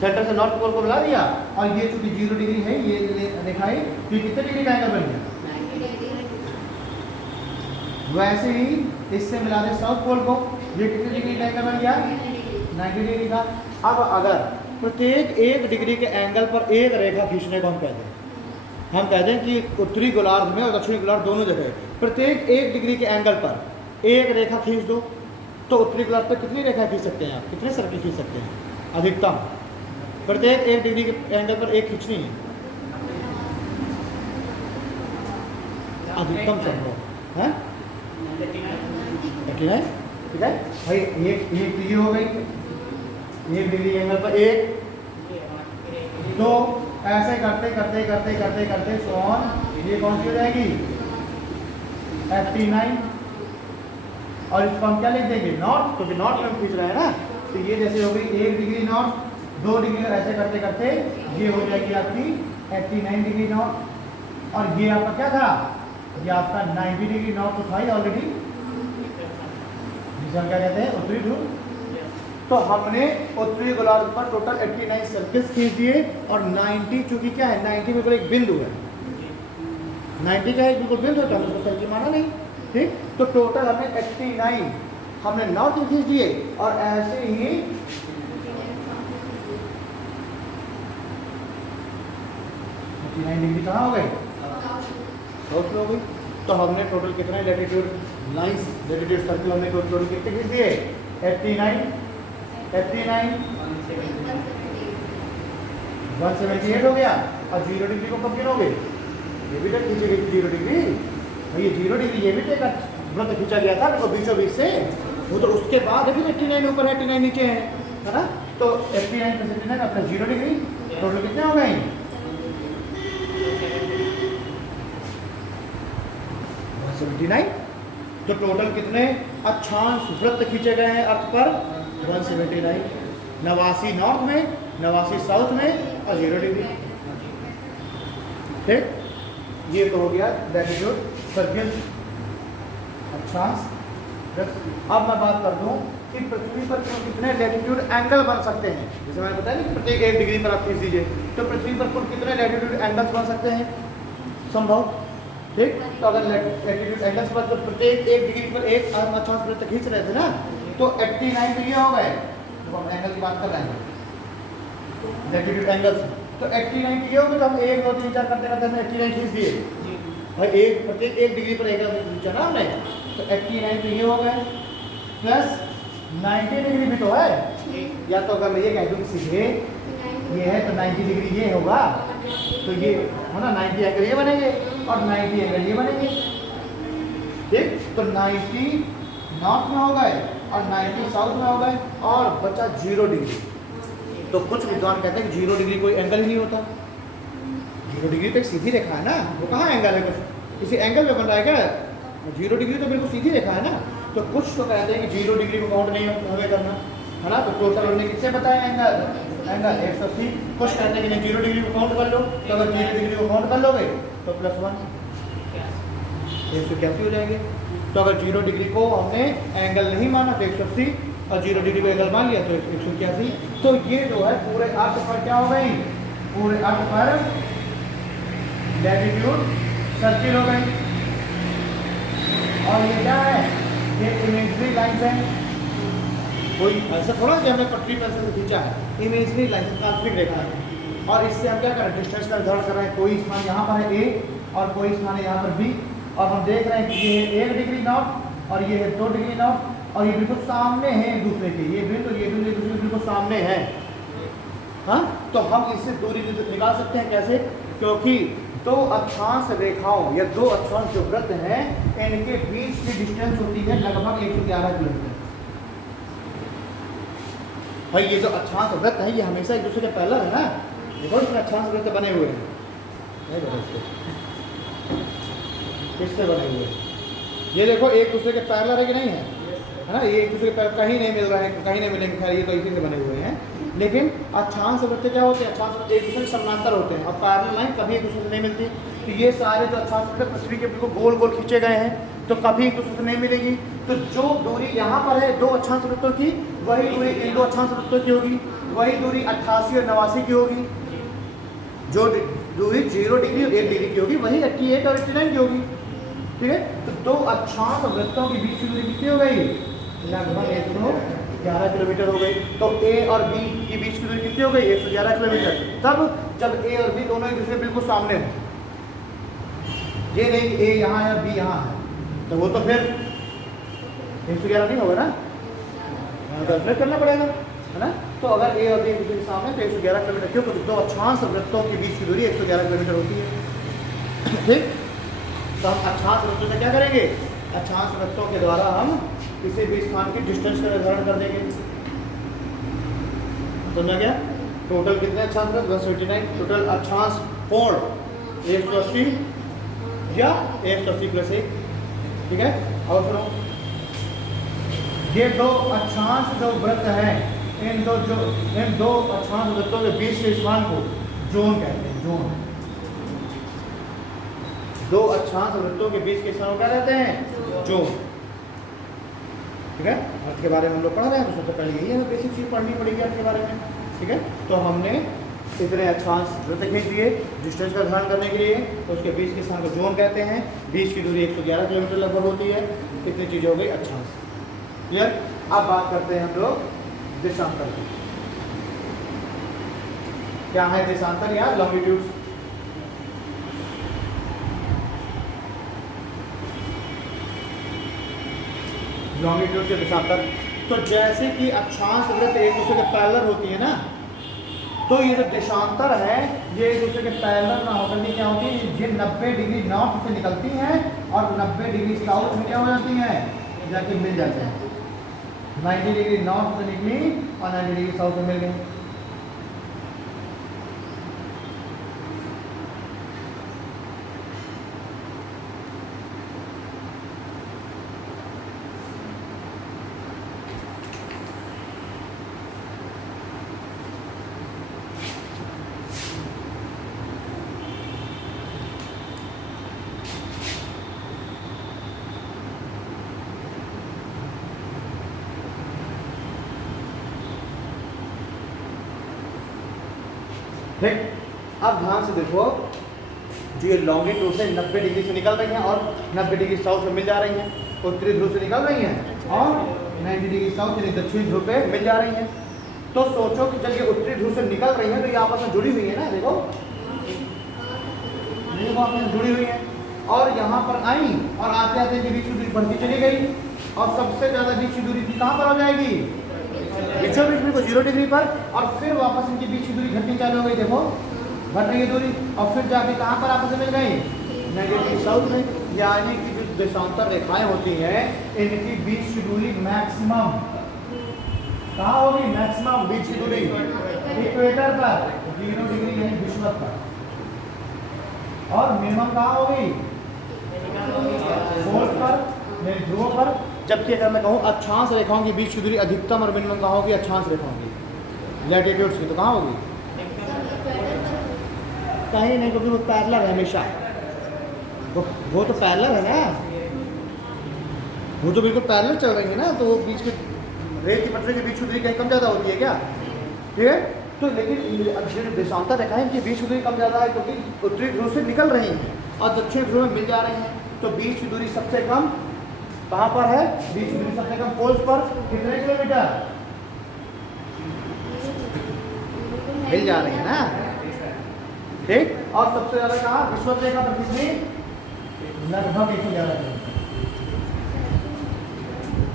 सेंटर से नॉर्थ पोल को मिला दिया, और ये चूंकि 0 डिग्री है ये रेखाएं, तो कितने डिग्री का एंगल बन गया? वैसे ही इससे मिला दें साउथ पोल को, ये कितने डिग्री का एंगल बन गया? 90 डिग्री का। अब अगर प्रत्येक 1 डिग्री के एंगल पर एक रेखा खींचने को हम कहते हैं, हम कहते हैं कि उत्तरी गोलार्ध में और दक्षिणी गोलार्ध दोनों जगह प्रत्येक 1 डिग्री के एंगल पर एक रेखा खींच दो, तो उत्तरी गोलार्ध पर कितनी रेखा खींच सकते हैं आप? कितने सर्कल खींच सकते हैं? अधिकतम प्रत्येक 1 डिग्री के एंगल पर एक खींचनी है, अधिकतम संभव है 39, ठीक है भाई। एक तो ये हो गई 1 डिग्री एंगल पर एक, तो ऐसे करते करते करते करते करते सोन ये कौन सी हो जाएगी? 89। और इसको हम क्या लिख देंगे? नॉर्थ, क्योंकि नॉर्थ में खींच रहे हैं ना। तो ये जैसे हो गई 1 डिग्री नॉर्थ, 2 डिग्री, ऐसे करते करते ये हो जाएगी आपकी 89 डिग्री नॉर्थ। और ये आपका क्या था? ये आपका 90 डिग्री नॉर्थ तो था ही ऑलरेडी, जिसे हम क्या कहते हैं? उत्तरी ध्रुव। तो हमने उत्तरी गोलार्ध पर टोटल 89 सर्कल्स खींच दिए, और 90 चूंकि क्या है, 90 बिल्कुल एक बिंदु है, 90 का एक बिल्कुल बिंदु है, तो हमने उसको सर्कल माना नहीं, ठीक। तो टोटल हमने 89 हमने नॉर्थ में खींच दिए, और ऐसे ही 89 डिग्री कहाँ हो गई? साउथ में हो गई। तो हमने टोटल कितने लैटिट्यूड लाइंस, लैटिट्यूड सर्कल हमने टोटल कितने खींच दिए? 89, 178 हो गया। और 0 डिग्री को कब गिनोगे? ये भी तक खींची गई 0 डिग्री, ये 0 डिग्री ये भी तक वृत्त खींचा गया था तो बीचों बीच से, वो तो उसके बाद अभी 89 ऊपर है, 89 नीचे है ना। तो 89 + 89 अपना 0 डिग्री, टोटल कितने हो गए? 179। तो टोटल कितने अक्षांश वृत्त खींचे गए हैं अर्थ पर? 179, 89 नॉर्थ में, 89 साउथ में, और 0 डिग्री, ठीक। ये तो हो गया लैटिट्यूड सर्कल, अक्षांश। अब मैं बात कर दूं कि पृथ्वी पर कितने लैटिट्यूड एंगल बन सकते हैं। जैसे मैंने बताया ना, प्रत्येक 1 डिग्री पर आप खींच दीजिए, तो पृथ्वी पर कुल कितने लैटिट्यूड एंगल्स बन सकते हैं संभव, ठीक। तो अगर लैटिट्यूड एंगल्स पर, तो प्रत्येक 1 डिग्री पर एक अक्षांश वृत्त खींच रहे थे ना, तो 89 तो ये हो गए, जब हम एंगल की बात कर रहे हैं लैटिट्यूड एंगल्स, तो 89 ये हो गए। तो हम 1 2 3 4 करते करते हमने 89 खींच दिए, और प्रत्येक 1 डिग्री पर एंगल खींचा ना हमने, तो 89 तो ये हो गए, प्लस 90 डिग्री भी तो है। या तो अगर मैं ये कह दूँ कि सीधे ये है तो 90 डिग्री ये होगा, तो ये है ना 90 एंगल ये बनेंगे और 90 एंगल ये बनेंगे, ठीक। तो 90 नॉर्थ में हो गए और 90 साउथ में हो गए, और बचा 0 डिग्री। तो कुछ विद्वान कहते हैं कि 0 डिग्री कोई एंगल ही नहीं होता। 0 डिग्री तो एक सीधी रेखा है ना, वो कहाँ एंगल है? कुछ किसी एंगल में बन रहा है क्या? 0 डिग्री तो बिल्कुल सीधी रेखा है ना। तो कुछ तो कहते हैं कि 0 डिग्री को काउंट नहीं हमें करना है ना। तो टोटल हमने किससे बताया एंगल? एंगल 180। कुछ कहते हैं कि नहीं 0 डिग्री को काउंट कर लो, तो अगर 0 डिग्री को काउंट कर लोगे तो +1 181 हो जाएंगे। तो अगर 0 डिग्री को हमने एंगल नहीं माना तो 180 और 0 डिग्री को एंगल मान लिया तो 181। तो ये जो है पूरे अर्थ पर क्या हो गई, पूरे अर्थ पर लैटिट्यूड सर्किल हो गई। और ये क्या है, ये इमेजरी लाइन है, कोई ऐसा थोड़ा कि हमने पटरी पेंसिल से खींचा है, इमेजरी लाइन काल्पनिक रेखा है। और इससे हम क्या कर रहे हैं, डिस्टेंस का निर्धारण कर रहे हैं। कोई स्थान यहाँ पर है A और कोई स्थान है यहाँ पर B, और हम देख रहे हैं कि ये है 1 डिग्री नॉर्थ और ये है 2 डिग्री नॉर्थ, और ये बिल्कुल सामने है एक दूसरे के, ये बिल्कुल ये बिल्कुल एक दूसरे के बिल्कुल सामने है। हाँ, तो हम इससे दूरी निकाल सकते हैं कैसे, क्योंकि दो अक्षांश रेखाओं या दो अक्षांश जो वृत्त हैं इनके बीच की डिस्टेंस होती है लगभग 111 किलोमीटर। भाई ये जो अक्षांश वृत्त है ये हमेशा एक दूसरे के पैरेलल है ना, देखो इसमें अक्षांश वृत्त बने हुए हैं, किससे बने हुए हैं, ये देखो एक दूसरे के पैरेलल है कि नहीं है ना, ये एक दूसरे के पैरेलल कहीं नहीं मिल रहे हैं, कहीं नहीं मिलेंगे, खैर ये तो इसी से बने हुए हैं। लेकिन अक्षांश वृत्त क्या होते हैं, अक्षांश वृत्त एक दूसरे के समानांतर होते हैं और पैरेलल लाइन कभी एक दूसरे से नहीं मिलती। तो ये सारे जो अक्षांश वृत्त पृथ्वी के बिल्कुल गोल गोल खींचे गए हैं तो कभी एक दूसरे से नहीं मिलेगी। तो जो दूरी यहाँ पर है दो अक्षांश वृत्तों की, वही दूरी इन दो अक्षांश वृत्तों की होगी, वही दूरी 88 और 89 की होगी। जो दूरी 0 डिग्री और 1 डिग्री की होगी वही 88 और 89 की होगी। ठीक है, तो दो अक्षांश वृत्तों के बीच की दूरी कितनी हो गई, लगभग 111 किलोमीटर हो गई। तो A और B की बीच की दूरी कितनी हो गई, 111 किलोमीटर। तब जब A और B दोनों एक दूसरे बिल्कुल सामने हो, ये नहीं कि A यहाँ है और B यहाँ है, तो वो तो फिर 111 नहीं होगा ना, कैलकुलेट करना पड़ेगा, है ना। तो अगर A और B एक दूसरे के सामने तो 111 किलोमीटर, क्यों, क्योंकि दो अक्षांश वृत्तों के बीच की दूरी 111 किलोमीटर होती है। ठीक, तो हम अक्षांश वृत्तों से क्या करेंगे, अक्षांश वृत्तों के द्वारा हम किसी भी स्थान की डिस्टेंस का निर्धारण कर देंगे। समझा गया। टोटल कितने अक्षांश वृत्त, 189। टोटल अक्षांश कोण 180 या 180 + 1। ठीक है, और सुनो, ये दो अक्षांश जो वृत्त हैं, इन दो अक्षांश वृत्तों के बीच के स्थान को जोन कहते हैं, जोन। दो अक्षांश वृत्तों के बीच के स्थान को क्या कहते हैं, जोन। ठीक है, अर्थ के बारे में हम लोग पढ़ रहे हैं तो सबसे पहले यही है, बेसिक चीज पढ़नी पड़ेगी अर्थ के बारे में। ठीक है, तो हमने इतने अक्षांश वृत्त खींच दिए डिस्टेंस का निर्धारण करने के लिए, तो उसके बीच के स्थान को जोन कहते हैं। बीच की दूरी 111 किलोमीटर लगभग होती है। इतनी चीज़ हो गई अक्षांश। क्लियर। अब बात करते हैं हम लोग देशांतर की। क्या है देशांतर या लॉन्गिट्यूड। लॉन्गिट्यूड के देशांतर, तो जैसे कि अक्षांश वृत्त एक दूसरे के पैरेलल होती है ना, तो ये जो देशांतर है ये एक दूसरे के पैरेलल ना होकर के क्या होती है, ये 90 डिग्री नॉर्थ से निकलती हैं और 90 डिग्री साउथ में क्या हो जाती हैं, जाके मिल जाते हैं। 90 डिग्री नॉर्थ से निकली और 90 डिग्री साउथ में मिल गई। ठीक, अब ध्यान से देखो, जो ये लॉन्गिट्यूड से 90 डिग्री से निकल रही हैं और 90 डिग्री साउथ में मिल जा रही हैं, उत्तरी ध्रुव से निकल रही हैं और 90 डिग्री साउथ यानी दक्षिणी ध्रुव पे मिल जा रही हैं। तो सोचो कि जब ये उत्तरी ध्रुव से निकल रही हैं तो ये आपस में जुड़ी हुई है ना, देखो आपस में जुड़ी हुई है, और यहाँ पर आई और आते आते इनकी बीच की दूरी बढ़ती चली गई और सबसे ज़्यादा बीच की दूरी कहाँ पर हो जाएगी, बीचों बीच में 0 डिग्री पर, और फिर वापस इनकी बीच की दूरी घटनी चालू हो गई। देखो घट रही है दूरी, और फिर जाके कहाँ पर आपस में मिल गई, 90 डिग्री साउथ में। यानी कि जो देशांतर रेखाएं होती हैं इनकी बीच की दूरी मैक्सिमम कहाँ होगी, मैक्सिमम बीच की दूरी इक्वेटर पर 0 डिग्री यानी विषुवत पर, और मिनिमम कहाँ होगी, पोल पर यानी ध्रुव पर। जबकि अगर मैं कहूँ अक्षांश रेखाओं के बीच की दूरी अधिकतम और मिनिमम कहाँ होगी, अक्षांश रेखाओं की लैटिट्यूड्स की, तो कहाँ होगी, कहीं नहीं, क्योंकि वो पैरेलल है हमेशा, वो तो पैरेलल है ना, वो तो बिल्कुल पैरेलल चल रही है ना, तो वो बीच के रेल की पटरी के बीच की दूरी कहीं कम ज़्यादा होती है क्या? ठीक है, तो लेकिन जो देशांतर रेखा है इनके बीच की दूरी कम ज़्यादा है, क्योंकि उत्तरी ध्रुव से निकल रही हैं और दक्षिण ध्रुव में मिल जा रही हैं, तो बीच की दूरी सबसे कम कहाँ पर है? बीच की दूरी सबसे कम पोल्स पर कितने किलोमीटर मिल जा रही है ना? ठीक, और सबसे ज़्यादा कहाँ? विषुवत रेखा पर कितनी? लगभग 111 किलोमीटर,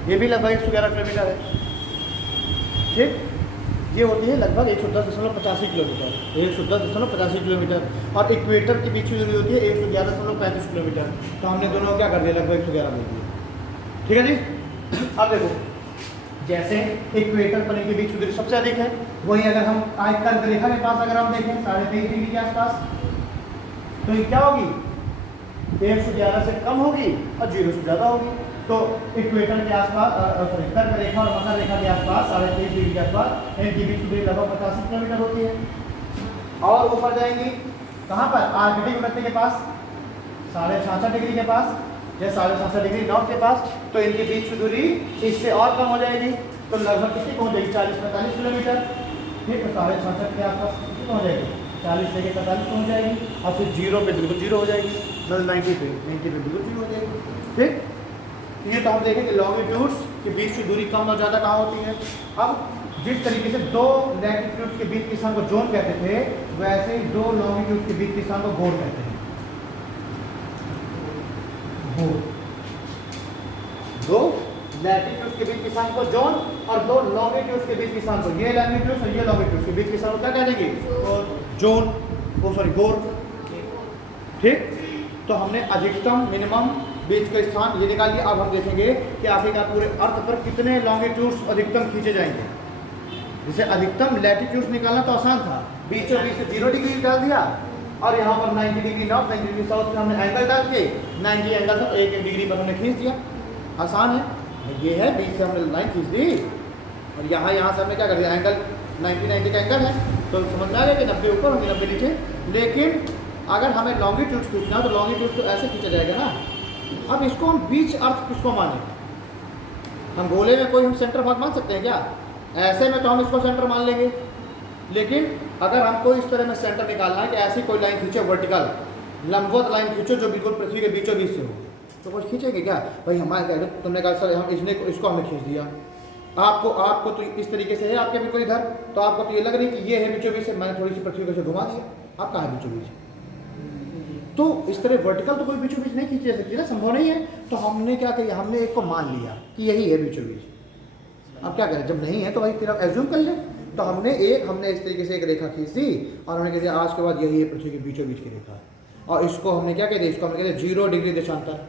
ये भी लगभग 111 किलोमीटर है। ठीक, ये होती है लगभग 110.85 किलोमीटर, 110.85 किलोमीटर, और इक्वेटर के बीच की दूरी होती है 111.35 किलोमीटर। तो हमने दोनों क्या कर दिया? लगभग 111 बोल दिया। ठीक है जी। अब देखो, जैसे इक्वेटर पर इनके बीच की दूरी सबसे अधिक है, वही अगर हम कर्क रेखा के पास अगर हम देखें 23.5 डिग्री के आसपास, तो ये क्या होगी? 111 से कम होगी और 0 से ज़्यादा होगी। तो इक्वेटर के आसपास, सॉरी, कर्क रेखा और मकर रेखा के आसपास 23.5 डिग्री के आसपास इनकी बीच की दूरी लगभग 85 किलोमीटर होती है। और ऊपर जाएंगी कहाँ पर? आर्कटिक वृत्त के पास 66.5 डिग्री के पास, या 66.5 डिग्री नॉर्थ के पास, तो इनके बीच की दूरी इससे और कम हो जाएगी, तो लगभग कितनी पहुँच जाएगी? 40-45 किलोमीटर। ठीक है, 66.5 के आसपास कितनी पहुँच जाएगी? 40 से 45 पहुँच जाएगी, और फिर 0 पे बिल्कुल 0 हो जाएगी, मतलब 90 पे बिल्कुल 0 हो जाएगी। ठीक, ये तो हम देखेंगे लॉन्गिट्यूड्स के बीच की दूरी कम और ज़्यादा कहाँ होती है। अब जिस तरीके से दो लैटिट्यूड्स के बीच के स्थान को जोन कहते थे, वैसे ही दो लॉन्गिट्यूड्स के बीच के स्थान को गोर कहते हैं। गोर, दो लैटिट्यूड्स के बीच के स्थान को जोन और दो लॉन्गिट्यूड्स के बीच के स्थान को, ये लैटिट्यूड्स और ये लॉन्गिट्यूड्स के बीच के स्थान को क्या कह देंगे? जोन, वो सॉरी गोर। ठीक, तो हमने अधिकतम मिनिमम बीच का स्थान ये निकाल लिया। अब हम देखेंगे कि आखिरकार पूरे अर्थ पर कितने लॉन्गिट्यूड्स अधिकतम खींचे जाएंगे। जैसे अधिकतम लैटिट्यूड्स निकालना तो आसान था, बीचों बीच से 0 डिग्री डाल दिया, और यहाँ पर 90 डिग्री नॉर्थ 90 डिग्री साउथ में हमने एंगल डाल के 90 एंगल था, तो 1 डिग्री पर हमने खींच दिया, आसान है। ये है बीच से हमने लाइन खींच दी, और यहाँ से हमने क्या कर दिया? एंगल 90 का एंगल है, तो समझ में आ गया कि 90 ऊपर होंगे 90 नीचे। लेकिन अगर हमें लॉन्गिट्यूड्स खींचना हो तो लॉन्गिट्यूड तो ऐसे खींचा जाएगा ना। अब इसको हम बीच अर्थ किसको माने? हम गोले में कोई हम सेंटर भाग मान सकते हैं क्या? ऐसे में तो हम इसको सेंटर मान लेंगे, लेकिन अगर हमको इस तरह में सेंटर निकालना है कि ऐसी कोई लाइन खींचो, वर्टिकल लंबवत लाइन खींचो जो बिल्कुल पृथ्वी के बीचों बीच से हो, तो कुछ खींचेंगे क्या? भाई हमारे कह तुमने कहा सर हम इसको हमने खींच दिया, आपको तो इस तरीके से है आपके भी कोई इधर, तो आपको तो ये लग रही कि ये है बीचों बीच से, मैंने थोड़ी सी पृथ्वी को से घुमा दिया, आप कहाँ है बीचों बीच? तो इस तरह वर्टिकल तो कोई बीचों बीच नहीं खींची जा सकती ना, संभव नहीं है। तो हमने क्या किया? हमने एक को मान लिया कि यही है बीचों बीच। अब क्या करें? जब नहीं है तो भाई फिर आप एज्यूम कर ले। तो हमने इस तरीके से एक रेखा खींच दी, और हमने कह दिया आज के बाद यही है पृथ्वी के बीचों बीच की रेखा, और इसको हमने क्या कह दिया? इसको हमने कह दिया 0 डिग्री देशांतर।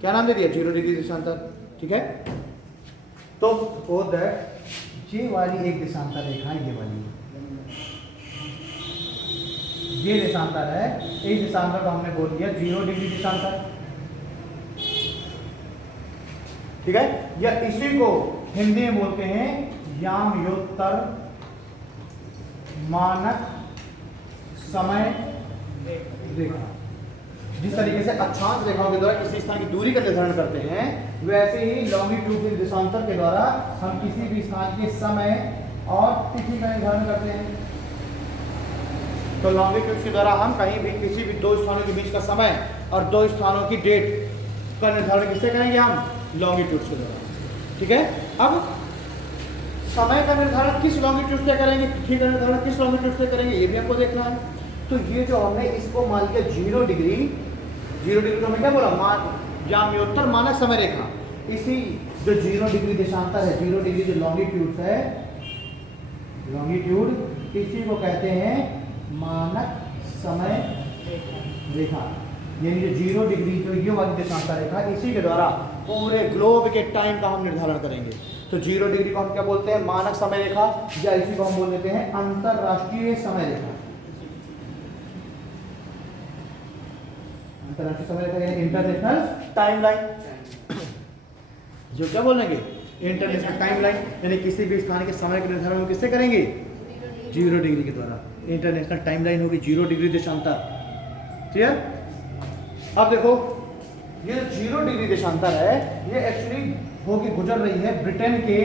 क्या नाम दे दिया? 0 डिग्री देशांतर। ठीक है, तो वो दैट ये वाली एक देशांतर रेखा है, ये वाली ये देशांतर है, इस देशांतर को हमने बोल दिया 0 डिग्री देशांतर। ठीक है, या इसी को हिंदी में बोलते हैं याम्योत्तर मानक समय रेखा। जिस तरीके से अक्षांश रेखाओं के द्वारा किसी स्थान की दूरी का निर्धारण करते हैं, वैसे ही लॉन्गिट्यूडिनल देशांतर के द्वारा हम किसी भी स्थान के समय और तिथि का निर्धारण करते हैं। तो लॉन्गिट्यूड के द्वारा हम कहीं भी किसी भी दो स्थानों के बीच का समय और दो स्थानों की डेट का निर्धारण किससे करेंगे? हम लॉन्गिट्यूड के द्वारा। ठीक है, अब समय का निर्धारण किस लॉन्गिट्यूड से करेंगे, तिथि का निर्धारण किस लॉन्गिट्यूड से करेंगे, ये भी हमको देखना है। तो ये जो हमने इसको मान लिया 0 डिग्री को हमें क्या बोला? याम्योत्तर मानक समय रेखा। इसी जो 0 डिग्री देशांतर है, 0 डिग्री जो लॉन्गिट्यूड है, लॉन्गिट्यूड इसी को कहते हैं मानक समय रेखा। यानी जो 0 डिग्री जो ये वाली देशांतर रेखा, इसी के द्वारा पूरे ग्लोब के टाइम का हम निर्धारण करेंगे। तो 0 डिग्री को हम क्या बोलते हैं? मानक समय रेखा, या इसी को हम बोल देते हैं अंतरराष्ट्रीय समय रेखा। अंतरराष्ट्रीय समय रेखा यानी इंटरनेशनल टाइमलाइन। जो क्या बोलेंगे? इंटरनेशनल टाइमलाइन, यानी किसी भी स्थान के समय के निर्धारण किससे करेंगे? 0 डिग्री के द्वारा। इंटरनेशनल टाइमलाइन होगी 0 डिग्री देशांतर। क्लियर? अब देखो ये 0 डिग्री देशांतर है, ये एक्चुअली होगी गुजर रही है ब्रिटेन के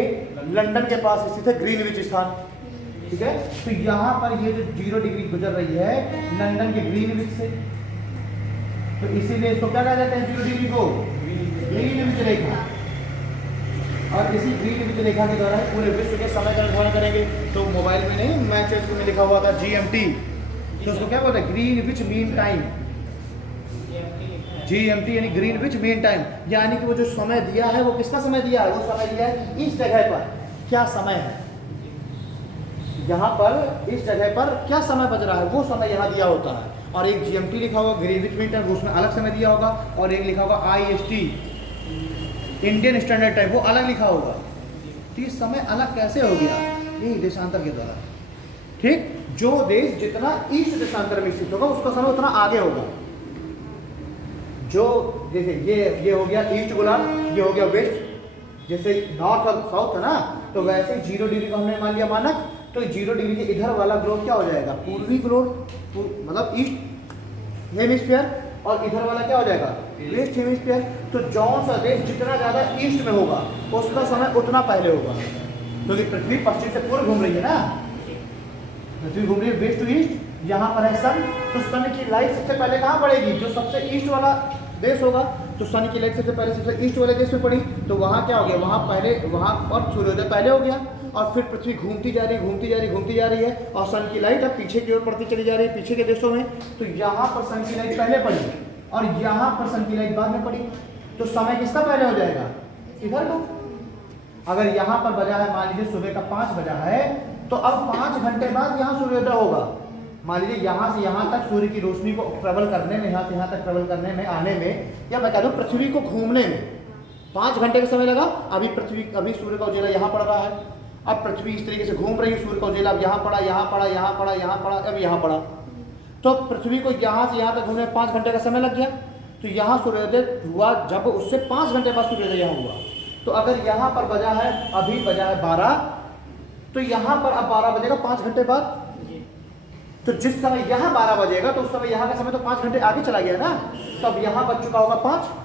लंदन के पास स्थित है ग्रीनविच स्थान, ठीक है। तो यहाँ पर ये जो 0 डिग्री गुजर रही है लंदन के ग्रीनविच से, तो इसीलिए इसको क्या कहा जाता है 0 डिग्री को ग्रीनविच रेखा। और इसी ग्रीनविच रेखा के द्वारा पूरे विश्व के समय का निर्धारण करेंगे। तो मोबाइल में नहीं, मैच में लिखा हुआ था GMT, तो उसको क्या बोलते हैं ग्रीनविच मीन टाइम, GMT यानी ग्रीनविच मीन टाइम, यानी कि वो जो समय दिया है वो किसका समय दिया है, वो समय दिया है इस जगह पर क्या समय है, यहाँ पर इस जगह पर क्या समय बज रहा है वो समय यहाँ दिया होता है। और एक GMT लिखा होगा ग्रीनविच मीन टाइम, उसमें अलग समय दिया होगा, और एक लिखा होगा IST इंडियन स्टैंडर्ड टाइम, वो अलग लिखा होगा। तो ये समय अलग कैसे हो गया, यही देशांतर के द्वारा, ठीक। जो देश जितना ईस्ट देशांतर में स्थित होगा उसका समय उतना आगे होगा। जो जैसे ये हो गया ईस्ट गोलार्ध, ये हो गया वेस्ट, जैसे नॉर्थ और साउथ है ना, तो वैसे 0 डिग्री को हमने मान लिया मानक, तो 0 डिग्री के इधर वाला ग्लोब क्या हो जाएगा पूर्वी ग्लोब, मतलब ईस्ट हेमिस्फीयर, और इधर वाला क्या हो जाएगा वेस्ट हेमिस्फीयर। तो जौन सा देश जितना ज़्यादा ईस्ट में होगा उसका समय उतना पहले होगा, क्योंकि पृथ्वी पश्चिम से पूर्व घूम रही है ना, पृथ्वी घूम रही है वेस्ट टू ईस्ट। यहाँ पर है सन, तो सन की लाइट सबसे पहले कहाँ पड़ेगी, जो सबसे ईस्ट वाला देश होगा, तो सन की लाइट सबसे पहले सबसे ईस्ट वाले देश में पड़ी, तो वहाँ क्या हो गया, वहाँ पहले, वहाँ पर सूर्योदय पहले हो गया, और फिर पृथ्वी घूमती जा रही घूमती जा रही घूमती जा रही है, और सन की लाइट अब पीछे की ओर पड़ती चली जा रही है पीछे के देशों में। तो यहाँ पर सन की लाइट पहले पड़ी और यहाँ पर सन की लाइट बाद में पड़ी, तो समय किसका पहले हो जाएगा, इधर को। अगर यहाँ पर बजा है मान लीजिए सुबह का 5 बजा है, तो अब 5 घंटे बाद यहाँ सूर्योदय होगा। मान लीजिए यहाँ से यहाँ तक सूर्य की रोशनी को ट्रेवल करने में, यहाँ से यहाँ तक ट्रेवल करने में, आने में, या मैं कह दूँ पृथ्वी को घूमने में 5 घंटे का समय लगा। अभी सूर्य का उजेला यहाँ पड़ रहा है, अब पृथ्वी इस तरीके से घूम रही है, सूर्य का उजेला अब यहाँ पड़ा, यहाँ पड़ा, यहाँ पड़ा, यहाँ पड़ा, अब यहाँ पड़ा, तो पृथ्वी को यहाँ से यहाँ तक घूमने में 5 घंटे का समय लग गया। तो यहाँ सूर्योदय हुआ जब उससे 5 घंटे बाद सूर्योदय यहाँ हुआ। तो अगर यहाँ पर बजा है, अभी बजा है 12, तो यहाँ पर अब 12 बजेगा 5 घंटे बाद। तो जिस समय यहाँ 12 बजेगा तो उस समय यहाँ का समय तो 5 घंटे आगे चला गया ना, तो अब यहाँ बज चुका होगा 5।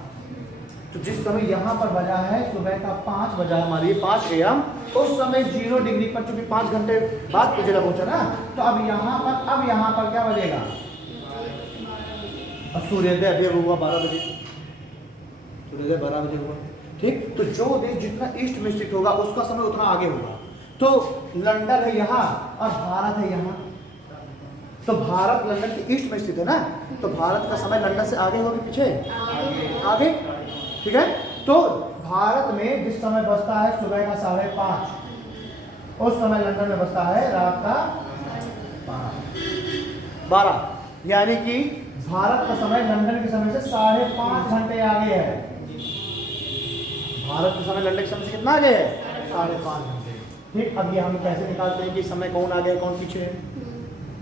तो जिस समय यहाँ पर बजा है सुबह का 5 बजा है, हमारी 5 AM, उस समय 0 डिग्री पर चूंकि 5 घंटे बाद उजेला पहुंचा ना, तो अब यहाँ पर क्या बजेगा, अब सूर्योदय अभी हुआ 12 बजे, सूर्योदय 12 बजे हुआ, ठीक। तो जो देश जितना ईस्ट में स्थित होगा उसका समय उतना आगे होगा। तो लंदन है यहाँ और भारत है यहाँ, तो भारत लंदन के ईस्ट में स्थित है ना, तो भारत का समय लंदन से आगे होगी पीछे आगे, ठीक है। तो भारत में जिस समय बजता है सुबह का 5:30, उस समय लंदन में बजता है रात का 12, यानी कि भारत का समय लंदन के समय से 5.5 घंटे आगे है। भारत का समय लंदन के समय से कितना आगे है, 5.5 घंटे, ठीक। अब ये हम कैसे निकालते हैं कि समय कौन आगे है कौन पीछे है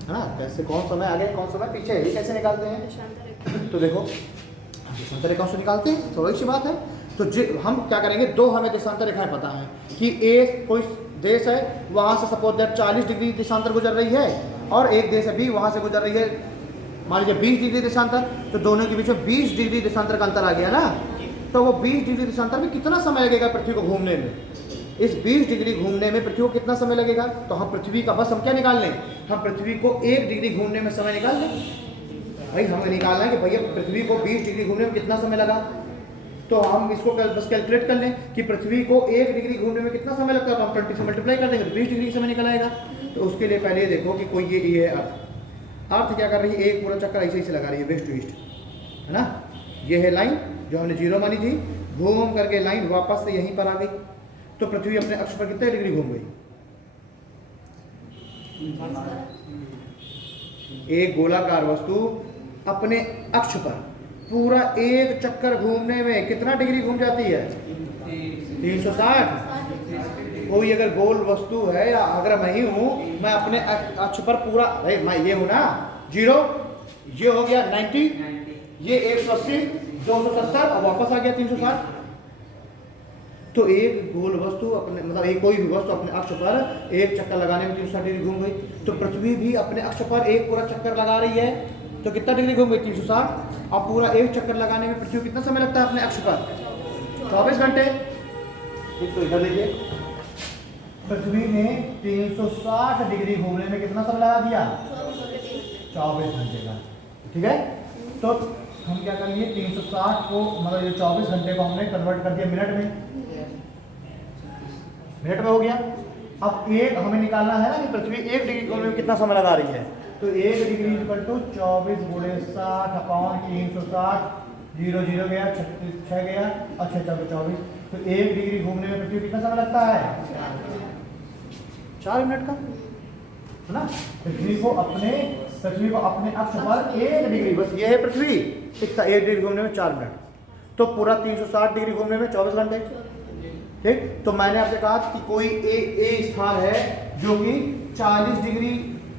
ना, कैसे कौन समय आगे कौन समय पीछे है, ये कैसे निकालते हैं। तो देखो देशांतर रेखाओं से निकालते हैं, थोड़ी सी बात है। तो हम क्या करेंगे, 2 हमें देशांतर रेखाएं पता है कि एक कोई देश है वहाँ से सपोज दैट 40 डिग्री देशांतर गुजर रही है, और एक देश है भी वहाँ से गुजर रही है मान लीजिए 20 डिग्री देशांतर, तो दोनों के बीच में 20 डिग्री देशांतर का अंतर आ गया ना। तो वो 20 डिग्री देशांतर में कितना समय लगेगा पृथ्वी को घूमने में, इस 20 डिग्री घूमने में पृथ्वी को कितना समय लगेगा। तो हम पृथ्वी का बस हम क्या निकाल लें, हम पृथ्वी को 1 डिग्री घूमने में समय निकाल लें। भाई हमें निकालना है कि भैया पृथ्वी को 20 डिग्री घूमने में कितना समय लगा, तो हम इसको बस कैलकुलेट कर लें कि पृथ्वी को 1 डिग्री घूमने में कितना समय लगता है, तो हम 20 से मल्टीप्लाई कर देंगे तो 20 डिग्री समय निकल आएगा। तो उसके लिए पहले देखो कि कोई ये अर्थ क्या कर रही है, एक पूरा चक्कर ऐसे ही से लगा रही है वेस्ट टू ईस्ट, है ना। ये है लाइन जो हमने 0 मानी थी, घूम करके लाइन वापस से यहीं पर आ गई, तो पृथ्वी अपने अक्ष पर कितने डिग्री घूम गई, एक गोलाकार वस्तु अपने अक्ष पर पूरा एक चक्कर घूमने में कितना डिग्री घूम जाती है, 360। कोई अगर गोल वस्तु है, या अगर मैं ही हूं, मैं अपने अक्ष पर पूरा, भाई मैं ये हूं ना 0, ये हो गया 90, ये 180, 270 और वापस आ गया 360। तो एक गोल वस्तु अपने मतलब एक कोई भी वस्तु अपने अक्ष पर एक चक्कर लगाने में 360 डिग्री घूम गई। तो पृथ्वी भी अपने अक्ष पर एक पूरा चक्कर लगा रही है, तो कितना डिग्री घूम गई 360। अब पूरा एक चक्कर लगाने में पृथ्वी को कितना समय लगता है अपने अक्ष पर? 24 घंटे। ठीक, तो इधर देखिए पृथ्वी ने 360 डिग्री घूमने में कितना समय लगा दिया? 24 घंटे का। ठीक है, तो हम क्या करेंगे 360 को मतलब ये 24 घंटे को हमने कन्वर्ट कर दिया मिनट में। मिनट में हो गया। अब एक हमें निकालना है ना कि पृथ्वी 1 डिग्री घूमने में कितना समय लगा रही है, तो 1 डिग्री इक्वल टू 24 गुणे 60 अपॉन 360, 0 0 गया, 6 गया और 6 4 24। तो 1 डिग्री घूमने में पृथ्वी कितना समय लगता है? 4 मिनट का, है ना। पृथ्वी को अपने अक्ष पर 1 डिग्री, बस ये है पृथ्वी, कितना 1 डिग्री घूमने में 4 मिनट, तो पूरा 360 डिग्री घूमने में 24 घंटे। ठीक, तो मैंने आपसे कहा कि कोई ए स्थान है जो कि 40 डिग्री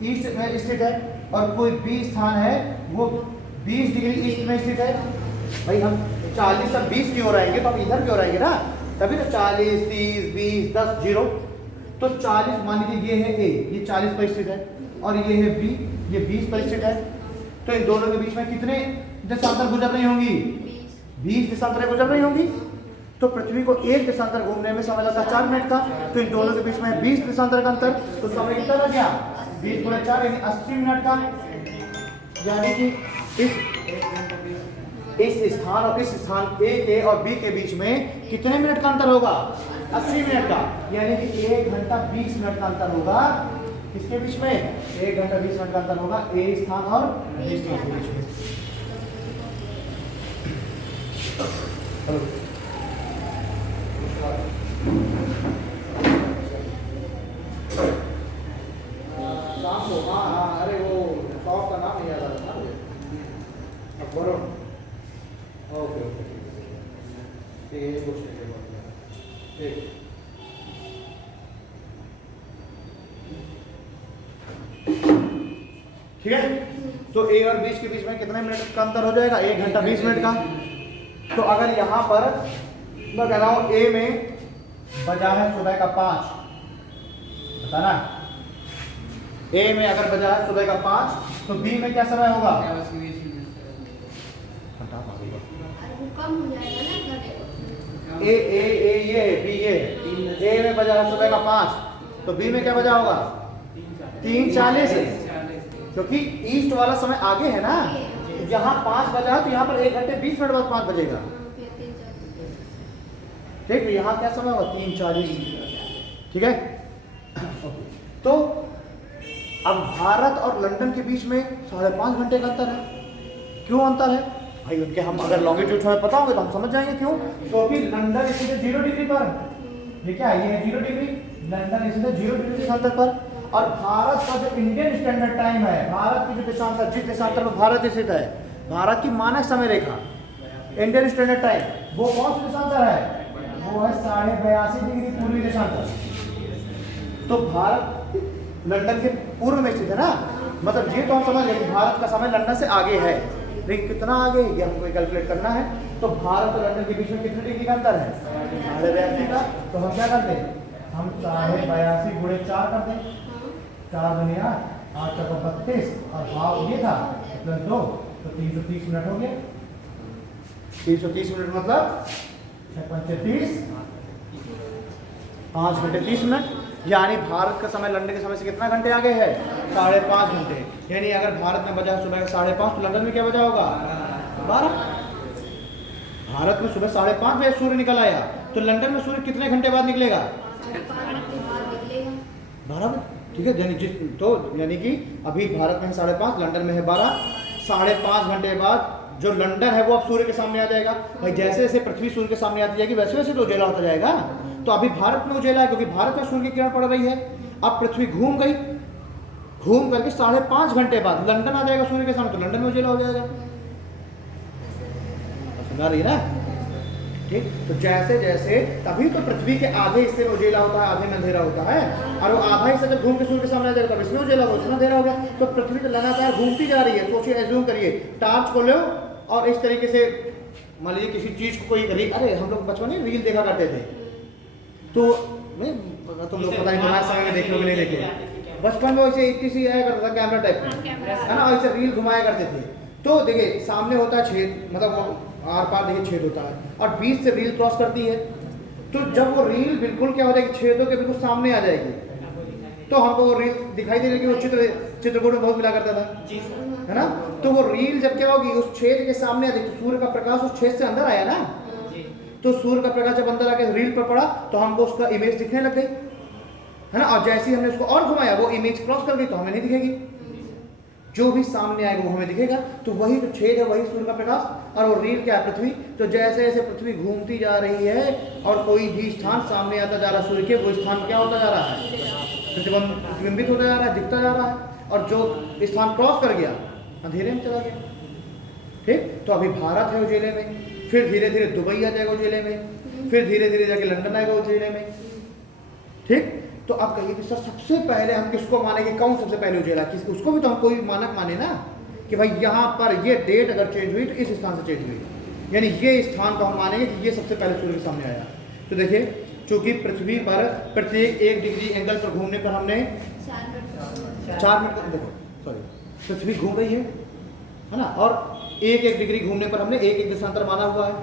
ईस्ट में स्थित है और कोई बी स्थान है वो 20 डिग्री ईस्ट में स्थित है। भाई हम 40 से 20 की ओर आएंगे तो हम इधर की ओर आएंगे ना, तभी तो 40 30 20 10 0। तो 40 मान लीजिए ये है ए, ये 40 पर स्थित है और ये है बी, ये 20 पर स्थित है। तो इन दोनों के बीच में कितने देशांतर गुजर रही होंगी? 20 देशांतर गुजर रही होंगी। तो पृथ्वी को एक देशांतर घूमने में समय लगता है 4 मिनट का, तो इन दोनों के बीच में 20 देशांतर का अंतर, तो समय कितना लग गया? 20 गुणे 4 यानी 80 मिनट का। यानी कि इस स्थान और इस स्थान ए के और बी के बीच में कितने मिनट का अंतर होगा? 80 मिनट का। यानी कि 1 घंटा 20 मिनट का अंतर होगा। किसके बीच में? 1 घंटा 20 मिनट का अंतर होगा ए स्थान और बी स्थान के बीच में। शाम को, हाँ, अरे वो शॉप का नाम याद आ रहा था, वरुण। ओके ओके, ठीक है, कुछ ठीक। ठीक है, तो ए और 20 के बीच में कितने मिनट का अंतर हो जाएगा? 1 घंटा 20 मिनट का। तो अगर यहाँ पर मैं कह रहा हूँ ए में बजा है सुबह का 5, बताना। ए में अगर बजा है सुबह का 5 तो बी में क्या समय होगा? ए ए ए ये बी ये ए में बजा है सुबह का 5 तो बी में क्या बजा होगा? 3:40, क्योंकि ईस्ट वाला समय आगे है ना। यहाँ 5 बजा है तो यहाँ पर 1 घंटे 20 मिनट बाद 5 बजेगा। ठीक है, यहाँ क्या समय होगा? 3:40। ठीक है, तो अब भारत और लंदन के बीच में 5.5 घंटे का अंतर है। क्यों अंतर है भाई? उनके हम अगर लॉन्गिट्यूड हमें पता होगा तो हम समझ जाएंगे क्यों। क्योंकि लंदन स्थित है 0 डिग्री पर, ये क्या है? ये है 0 डिग्री। लंदन स्थित है 0 डिग्री देशांतर पर, और भारत का जो इंडियन स्टैंडर्ड टाइम है, भारत की जो देशांतर, जिस देशांतर में भारत स्थित है, भारत की मानक समय रेखा इंडियन स्टैंडर्ड टाइम, वो कौन सा देशांतर है? वो है 82.5 डिग्री पूर्वी देशांतर। तो भारत लंदन के पूर्व में स्थित है ना, मतलब ये तो हम समझ गए भारत का समय लंदन से आगे है, लेकिन कितना आगे ये हमको कैलकुलेट करना है। तो भारत और लंदन के बीच में कितने डिग्री का अंतर है? 82.5 का। तो हम क्या करते हैं? हम 82.5 गुणे 4 करते हैं। 4 दूनी 8, 8 चौका 32 और हाफ ये था प्लस 2, तो 330 मिनट हो गया। 330 मिनट मतलब 35, 5 घंटे 30 मिनट। यानी भारत का समय लंदन के समय से कितना घंटे आगे है? 5.5 घंटे। यानी अगर भारत में बजा सुबह 5:30 तो लंदन में क्या बजा होगा? 12। भारत में सुबह 5:30 बजे सूर्य निकल आया तो लंदन में सूर्य कितने घंटे बाद निकलेगा? 12 बजे। ठीक है, यानी कि अभी भारत में है 5:30, लंदन में है 12, 5.5 घंटे बाद जो लंदन है वो अब सूर्य के सामने आ जाएगा। भाई जैसे जैसे पृथ्वी सूर्य के सामने आती जाएगी वैसे वैसे तो उजेला होता जाएगा। तो अभी भारत में उजेला है क्योंकि भारत में सूर्य की किरण पड़ रही है। अब पृथ्वी घूम गई, घूम करके 5.5 घंटे बाद लंदन आ जाएगा सूर्य के सामने, तो लंदन में उजेला हो जाएगा। सुना रही ना? ठीक, तो जैसे जैसे तभी तो पृथ्वी के आधे हिस्से में उजेला होता है, आधे में अंधेरा होता है, और वो आधा हिस्सा जब घूम के सूर्य के सामने आ जाएगा तब इसमें उजेला होगा, इसमें अंधेरा हो गया। तो पृथ्वी तो लगातार घूमती जा रही है। सोचिए, एज्यूम करिए टॉर्च को लो और इस तरीके से मान लीजिए किसी चीज को कोई, अरे हम लोग बचपन में रील देखा करते थे, तो तुम लोग पता नहीं तुम्हारे समय में देख लो कि नहीं देखे, बचपन में वैसे 80 आया करता था कैमरा टाइप में, है ना, ऐसे रील घुमाया करते थे। तो देखिए सामने होता है छेद, मतलब आर पार देखिए छेद होता है, और बीच से रील क्रॉस करती है। तो जब वो रील बिल्कुल क्या हो जाएगी, छेदों के बिल्कुल सामने आ जाएगी, तो हमको वो रील दिखाई दे रही है। वो चित्रकूट में बहुत मिला करता था, है ना। तो वो रील जब क्या होगी, उस छेद के सामने आ जाएगी, तो सूर्य का प्रकाश उस छेद से अंदर आया ना, तो सूर्य का प्रकाश जब अंदर आके रील पर पड़ा तो हमको उसका इमेज दिखने लग गई, है ना। और जैसे ही हमने उसको और घुमाया वो इमेज क्रॉस कर गई तो हमें नहीं दिखेगी, जो भी सामने आएगा वो हमें दिखेगा। तो वही जो छेद है वही सूर्य का प्रकाश, और वो रील क्या है, पृथ्वी। तो जैसे जैसे पृथ्वी घूमती जा रही है और कोई भी स्थान सामने आता जा रहा है सूर्य के, वो स्थान क्या होता जा रहा है, प्रतिबिंबित होता जा रहा है, दिखता जा रहा है। और जो स्थान क्रॉस कर गया अंधेरे में चला गया। ठीक, तो अभी भारत है उजेले में, फिर धीरे धीरे दुबई आ जाएगा उजेले में, फिर धीरे धीरे जाके लंदन आएगा उजेले में। ठीक, तो आप कहिए कि सर सबसे पहले हम किसको मानेंगे, कौन सबसे पहले उजेला, उसको भी तो हम कोई मानक माने ना, कि भाई यहाँ पर ये डेट अगर चेंज हुई तो इस स्थान से चेंज हुई, यानी ये स्थान को हम मानेंगे कि ये सबसे पहले सूर्य के सामने आया। तो देखिए चूंकि पृथ्वी पर प्रत्येक 1 डिग्री एंगल पर घूमने पर हमने 4 मिनट, देखो सॉरी, पृथ्वी घूम रही है ना, और 1 डिग्री घूमने पर हमने 1 देशांतर माना हुआ है।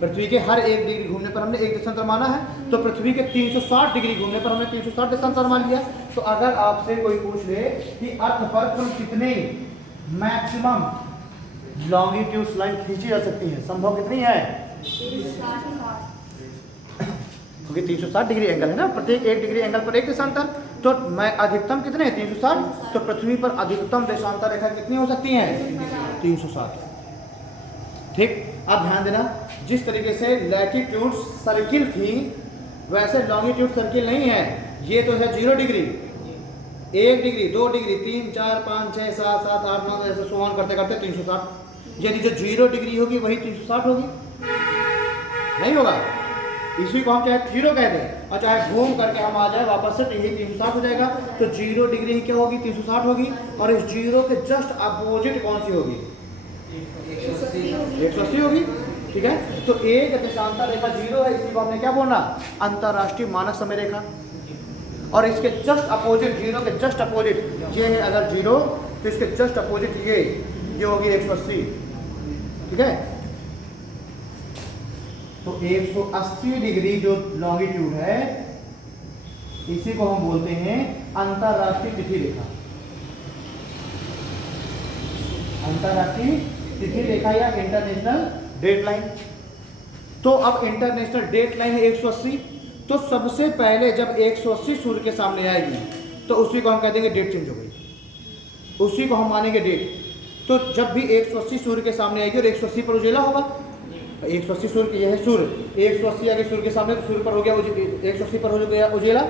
पृथ्वी के हर 1 डिग्री घूमने पर हमने 1 देशांतर माना है, तो पृथ्वी के 360 डिग्री घूमने पर हमने 360 देशांतर मान लिया। तो अगर आपसे कोई पूछ ले कि अर्थ पर कुल कितने मैक्सिमम लॉन्गिट्यूड लाइन खींची जा सकती है, संभव कितनी है, क्योंकि 360 डिग्री एंगल है ना, प्रत्येक 1 डिग्री एंगल पर 1 देशांतर, तो मैं अधिकतम कितने हैं 360, तो पृथ्वी पर अधिकतम देशांतर रेखा कितनी हो सकती है 360। ठीक, अब ध्यान देना, जिस तरीके से लैटिट्यूड सर्किल थी वैसे लॉन्गिट्यूड सर्किल नहीं है। ये तो है 0 डिग्री, 1 डिग्री, 2 डिग्री, 3, 4, 5, 6, 7, 7, 8, 9 ऐसे सोमान करते करते 360, यानी जो 0 डिग्री होगी वही 360 होगी, नहीं होगा। इसी को हम चाहे 0 कह दें और चाहे घूम करके हम आ जाए वापस से, तो यही 360 हो जाएगा। तो 0 डिग्री ही क्या होगी 360 होगी, और इस 0 के जस्ट अपोजिट कौन सी होगी 180 होगी। ठीक है, तो एक देशांतर रेखा 0 है, इसी को हमने क्या बोलना, अंतरराष्ट्रीय मानक समय रेखा। और इसके जस्ट अपोजिट, 0 के जस्ट अपोजिट ये है अगर 0, तो इसके जस्ट अपोजिट ये होगी 180। ठीक है, तो 180 डिग्री जो लॉन्गिट्यूड है इसी को हम बोलते हैं अंतरराष्ट्रीय तिथि रेखा, अंतरराष्ट्रीय तिथि रेखा या इंटरनेशनल डेट लाइन। तो अब इंटरनेशनल डेट लाइन है 180, तो सबसे पहले जब 180 सूर्य के सामने आएगी तो उसी को हम कह देंगे डेट चेंज हो गई, उसी को हम मानेंगे डेट। तो जब भी 180 सूर्य के सामने आएगी और 180 पर उजेला होगा, 180 सूर्य, यह है सूर्य, 180 आगे सूर्य के सामने, तो सूर्य पर हो गया 180 पर हो गया उजेला।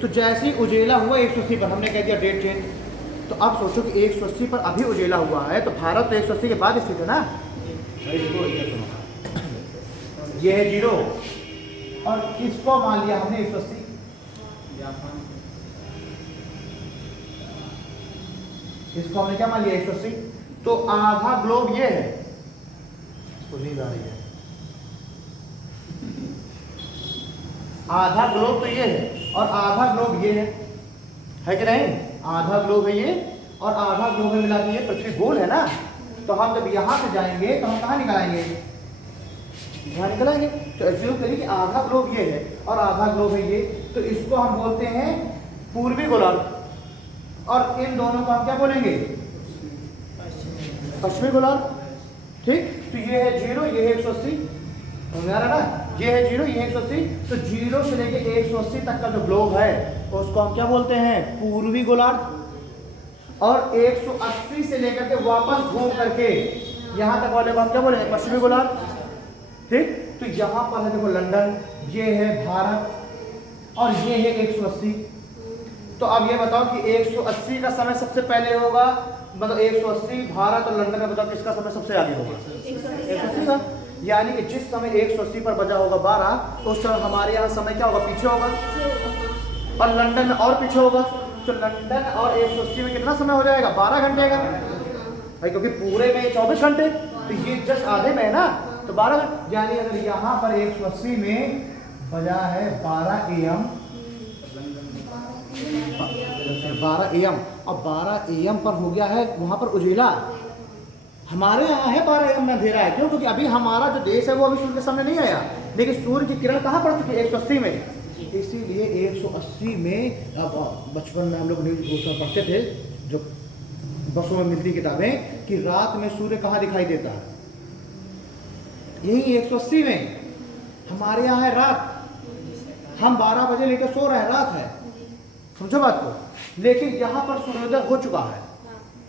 तो जैसे ही उजेला हुआ 180 पर, हमने कह दिया डेट चेंज। तो अब सोचो कि 180 पर अभी उजेला हुआ है, तो भारत तो 180 के बाद स्थित है ना, ये है 0, और किसको मान लिया हमने 180, इसको हमने क्या मान लिया 180। तो आधा ग्लोब ये है, इसको नींद आ रही है, आधा ग्लोब तो ये है और आधा ग्लोब ये है कि नहीं, आधा ग्लोब है ये और आधा ग्लोब में मिला के ये पृथ्वी गोल है ना। तो हम जब यहाँ से जाएंगे तो हम कहाँ निकल आएंगे, यहाँ निकल आएंगे। तो एज्यूम करिए कि आधा ग्लोब ये है और आधा ग्लोब है ये, तो इसको हम बोलते हैं पूर्वी गोलार्ध, और इन दोनों को हम क्या बोलेंगे पश्चिमी गोलार्ध। ठीक, तो ये है 0, ये है 180, ना, ये है 0, ये है 180। तो 0 से लेके 180 तक का जो ग्लोब है उसको हम क्या बोलते हैं पूर्वी गोलार्ध, और 180 से लेकर के वापस घूम करके यहाँ तक वाले को हम क्या बोलेंगे पश्चिमी गोलार्ध। ठीक, तो यहाँ पर है देखो लंदन, ये है भारत और ये है 180। तो अब ये बताओ कि 180 का समय सबसे पहले होगा, मतलब 180 भारत और लंदन में, बताओ किसका समय सबसे आगे होगा 180 का। यानी कि जिस समय 180 पर बजा होगा 12, उस समय हमारे यहाँ समय क्या होगा पीछे होगा, और लंदन में और पीछे होगा। तो लंदन और 180 में कितना समय हो जाएगा 12 घंटे का भाई, क्योंकि पूरे में 24 घंटे, तो ये जस्ट आधे में है ना, तो 12। यानी अगर यहाँ पर 180 में बजा है 12 AM, 12 AM, अब 12 AM पर हो गया है वहाँ पर उजेला। हमारे यहाँ है 12 AM में अंधेरा है, क्यों? क्योंकि अभी हमारा जो देश है वो अभी सूर्य के सामने नहीं आया, लेकिन सूर्य की किरण कहाँ पड़ चुकी है? 180 में। इसीलिए 180 में, अब बचपन में हम लोग न्यूज़ उसमें पढ़ते थे, जो बसों में मिलती किताबें, कि रात में सूर्य कहाँ दिखाई देता है? यही 180 में। हमारे यहाँ है रात, हम 12 बजे लेकर सो रहे हैं, रात है, समझो बात को। लेकिन यहाँ पर सूर्योदय हो चुका है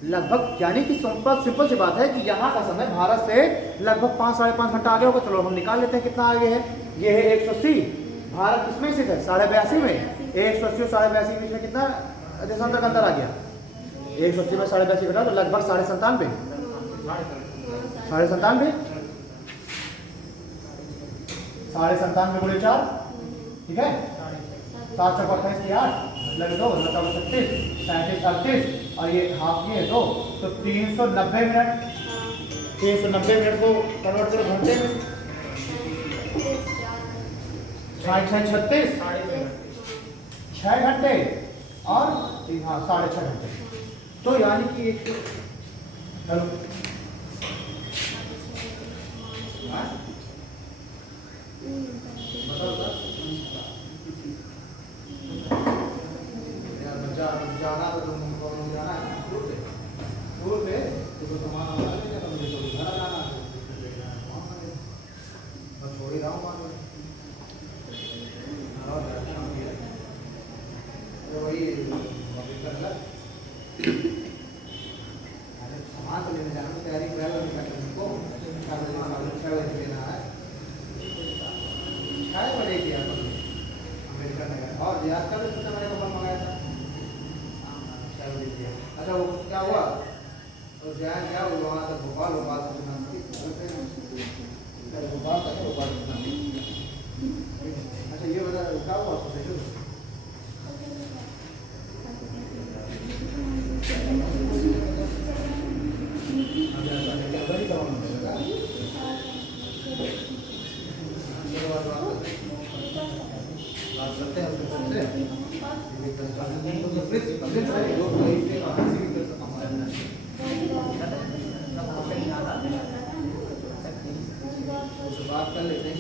लगभग, यानी कि सिंपल सी बात है कि यहाँ का समय भारत से लगभग 5 साढ़े 5 घंटा आगे होगा। चलो हम निकाल लेते हैं कितना आगे है। ये है 180, भारत किसमें स्थित है? 82.5 में। 180 और 82.5 के बीच में कितना देशांतर का अंतर आ गया? 180 में 82.5 घटा तो लगभग 97.5, 97.5, 97.5 गुणे 4, ठीक है, 7 चौक 28 की 8 लगे 2 मतलब 36, 37 38 और ये हाफ ये 2, तो 390 मिनट। 390 मिनट को कन्वर्ट करो घंटे में, 66 36 6 घंटे और हाँ 6.5 घंटे। तो यानी कि एक चलो जाना तो तुम जाना है दूर पे तो सामान हमारा लेके तो मुझे तो घर जाना है, बस छोड़ ही रहा हूँ मान लो वही करना सामान तो लेने जाना, तैयारी करा को 6 बजे लेना है, 6 बजे किया अमेरिका नगर और याद कर सबसे मैंने कपड़ा मंगाया था। अच्छा वो क्या हुआ? और जाए क्या हुआ वहाँ से भोपाल, भोपाल से भोपाल तक, भोपाल। अच्छा ये बता क्या हुआ आपको? बात कर लेते हैं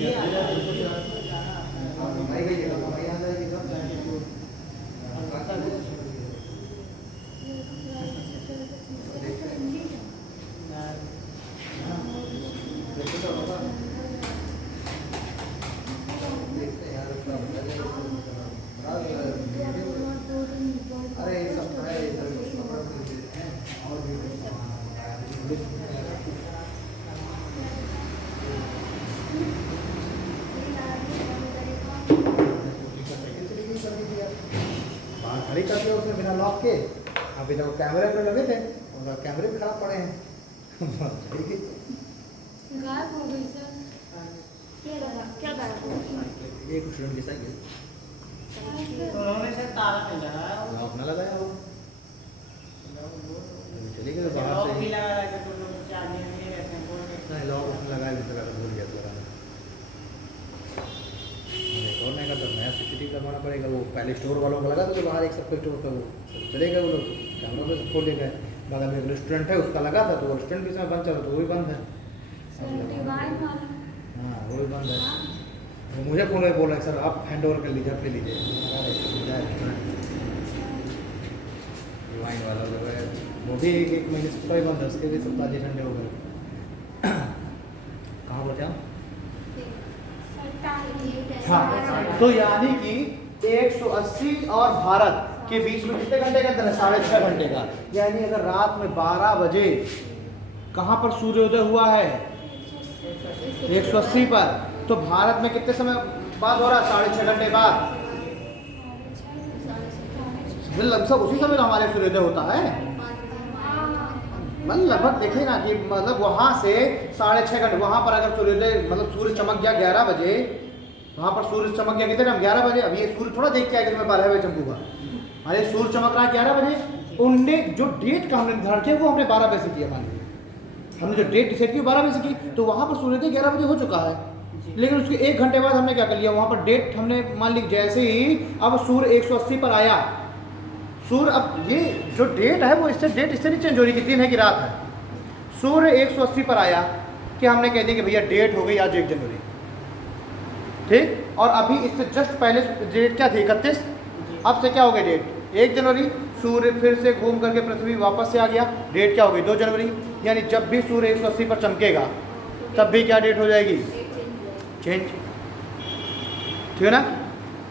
अरे ये सब खड़ी कर दिया उसने बिना लॉक के। अभी जब कैमरे पे लगे थे उनका कैमरे भी खराब पड़े हैं। गायब हो गई सर। क्या गायब हो गई? एक स्टूडेंट की साइकिल तो उन्होंने से ताला नहीं लगाया, लॉक ना लगाया हो, चले गए बाहर लॉक से भी लगाया कि तुम लोग क्या नहीं रहते हैं बोल के। नहीं, लॉक उसने लगाया भी लगा भूल गया लगाना। और नहीं करता, नया सीसीटीवी करवाना पड़ेगा। वो पहले स्टोर वालों को लगा तो बाहर एक सबके स्टोर पे वो चले गए, वो लोग कैमरा में खोल ले गए। बगल में एक रेस्टोरेंट है उसका लगा था, तो वो रेस्टोरेंट भी इसमें बंद चला, तो वो भी बंद है। हाँ वो भी बंद है। वो मुझे फोन में बोल रहे सर आप हैंड ओवर कर लीजिए, आप ले लीजिए। वाइन वाला जो है वो भी एक महीने से कोई बंद है, उसके भी 27 ठंडे हो गए। कहाँ बोलते हैं हाँ, तो यानी कि 180 और भारत के बीच में कितने घंटे का अंतर है? 6.5 घंटे का। यानी अगर रात में 12 बजे कहाँ पर सूर्योदय हुआ है? 180 पर, तो भारत में कितने समय बाद हो रहा है? 6.5 घंटे बाद। लगभग उसी समय हमारे सूर्योदय होता है। मतलब लगभग देखे ना कि मतलब वहाँ से 6.5 घंटे, वहाँ पर अगर सूर्योदय मतलब सूर्य चमक गया 11 बजे, वहाँ पर सूर्य चमक गया कितने टाइम? 11 बजे। अब ये सूर्य थोड़ा देख के आएगा कि मैं 12 बजे चमकूंगा। अरे सूर्य चमक रहा है 11 बजे। उनने जो डेट का हमने निर्धारण किया वो हमने 12 बजे से किया। मान लीजिए हमने जो डेट डिसाइड की 12 बजे से की, तो वहाँ पर सूर्योदय 11 बजे हो चुका है। लेकिन उसके 1 घंटे बाद हमने क्या कर लिया? वहाँ पर डेट हमने मान ली जैसे ही अब सूर्य 180 पर आया, सूर्य, अब ये जो डेट है वो इससे डेट इससे नहीं चेंज हो रही कि दिन है कि रात है। सूर्य 180 पर आया कि हमने कह दिया कि भैया डेट हो गई आज 1 जनवरी, ठीक। और अभी इससे जस्ट पहले डेट क्या थी 31, अब से क्या हो गई डेट 1 जनवरी। सूर्य फिर से घूम करके पृथ्वी वापस से आ गया, डेट क्या हो गई 2 जनवरी। यानी जब भी सूर्य 180 पर चमकेगा तब भी क्या डेट हो जाएगी, चेंज, ठीक है ना।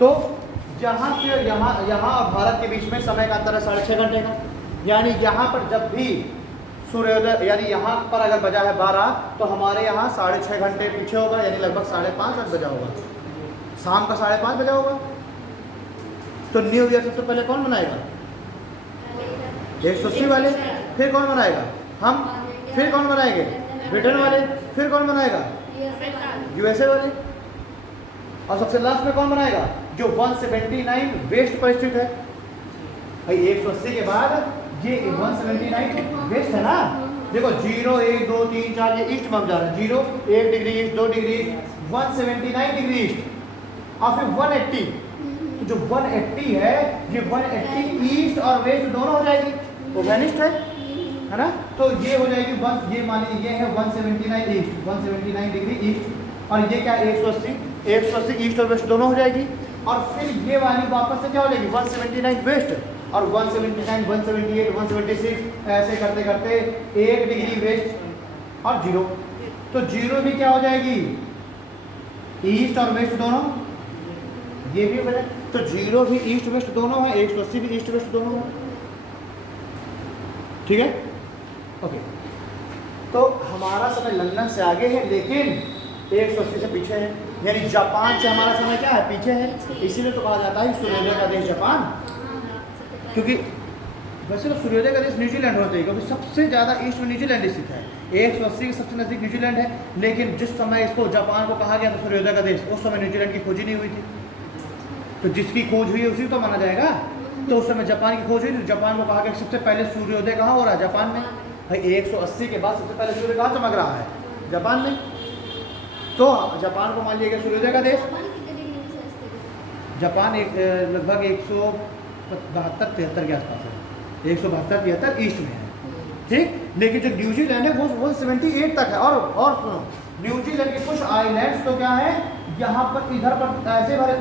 तो यहाँ से यहाँ और भारत के बीच में समय का अंतर है 6.5 घंटे का। यानी यहाँ पर जब भी सूर्योदय, यानी यहाँ पर अगर बजा है 12 तो हमारे यहाँ 6.5 घंटे पीछे होगा, यानी लगभग 5:30 बजा होगा, शाम का 5:30 बजा होगा। तो न्यू ईयर सबसे पहले कौन मनाएगा, 180 वाले। फिर कौन मनाएगा, हम। फिर कौन मनाएंगे, ब्रिटेन वाले। फिर कौन मनाएगा, यूएसए वाले। और सबसे लास्ट में कौन मनाएगा, जो 179 वेस्ट पर स्थित है। भाई 180 के बाद ये 179 वेस्ट है ना। देखो 0 1 2 3 4 ये ईस्ट में हम जा रहे हैं, 0 1 degree east, 2 degree east, 179 degree east और फिर 180। तो जो 180 है ये 180 ईस्ट और वेस्ट दोनों हो जाएगी, वो वेनिस्ट है ना। तो ये हो जाएगी ये मानिए ये है 179 ईस्ट, 179 डिग्री ईस्ट, और ये क्या 180 ईस्ट और वेस्ट दोनों हो जाएगी। और फिर ये वाली वापस से क्या हो जाएगी 179 वेस्ट और 179 178 176 ऐसे करते करते 1 डिग्री वेस्ट और 0। तो 0 भी क्या हो जाएगी, ईस्ट और वेस्ट दोनों, ये भी हो जाए। तो 0 भी ईस्ट वेस्ट दोनों है, 180 भी ईस्ट वेस्ट दोनों है, ठीक है। ओके, तो हमारा समय लंदन से आगे है लेकिन 180 से पीछे है, यानी जापान से हमारा समय क्या है, पीछे है। इसीलिए तो कहा जाता है सूर्योदय का देश जापान, क्योंकि वैसे तो सूर्योदय का देश न्यूजीलैंड होना चाहिए, क्योंकि सबसे ज़्यादा ईस्ट में न्यूजीलैंड स्थित है। 180 के सबसे नज़दीक न्यूजीलैंड है, लेकिन जिस समय इसको जापान को कहा गया था सूर्योदय का देश, उस समय न्यूजीलैंड की खोज ही नहीं हुई थी। तो जिसकी खोज हुई है उसी तो माना जाएगा। तो उस समय जापान की खोज हुई थी, जापान को कहा गया सबसे पहले सूर्योदय कहाँ हो रहा है, जापान में। भाई 180 के बाद सबसे पहले सूर्य कहाँ चमक रहा है, जापान में। तो जापान को मान लिया गया सूर्योदय का देश। जापान एक लगभग 172-73 के आसपास है, 172-73 ईस्ट में है, ठीक। लेकिन जो न्यूजीलैंड है वो 178 तक है। और सुनो, न्यूजीलैंड के कुछ आइलैंड्स तो क्या है यहाँ पर, इधर पर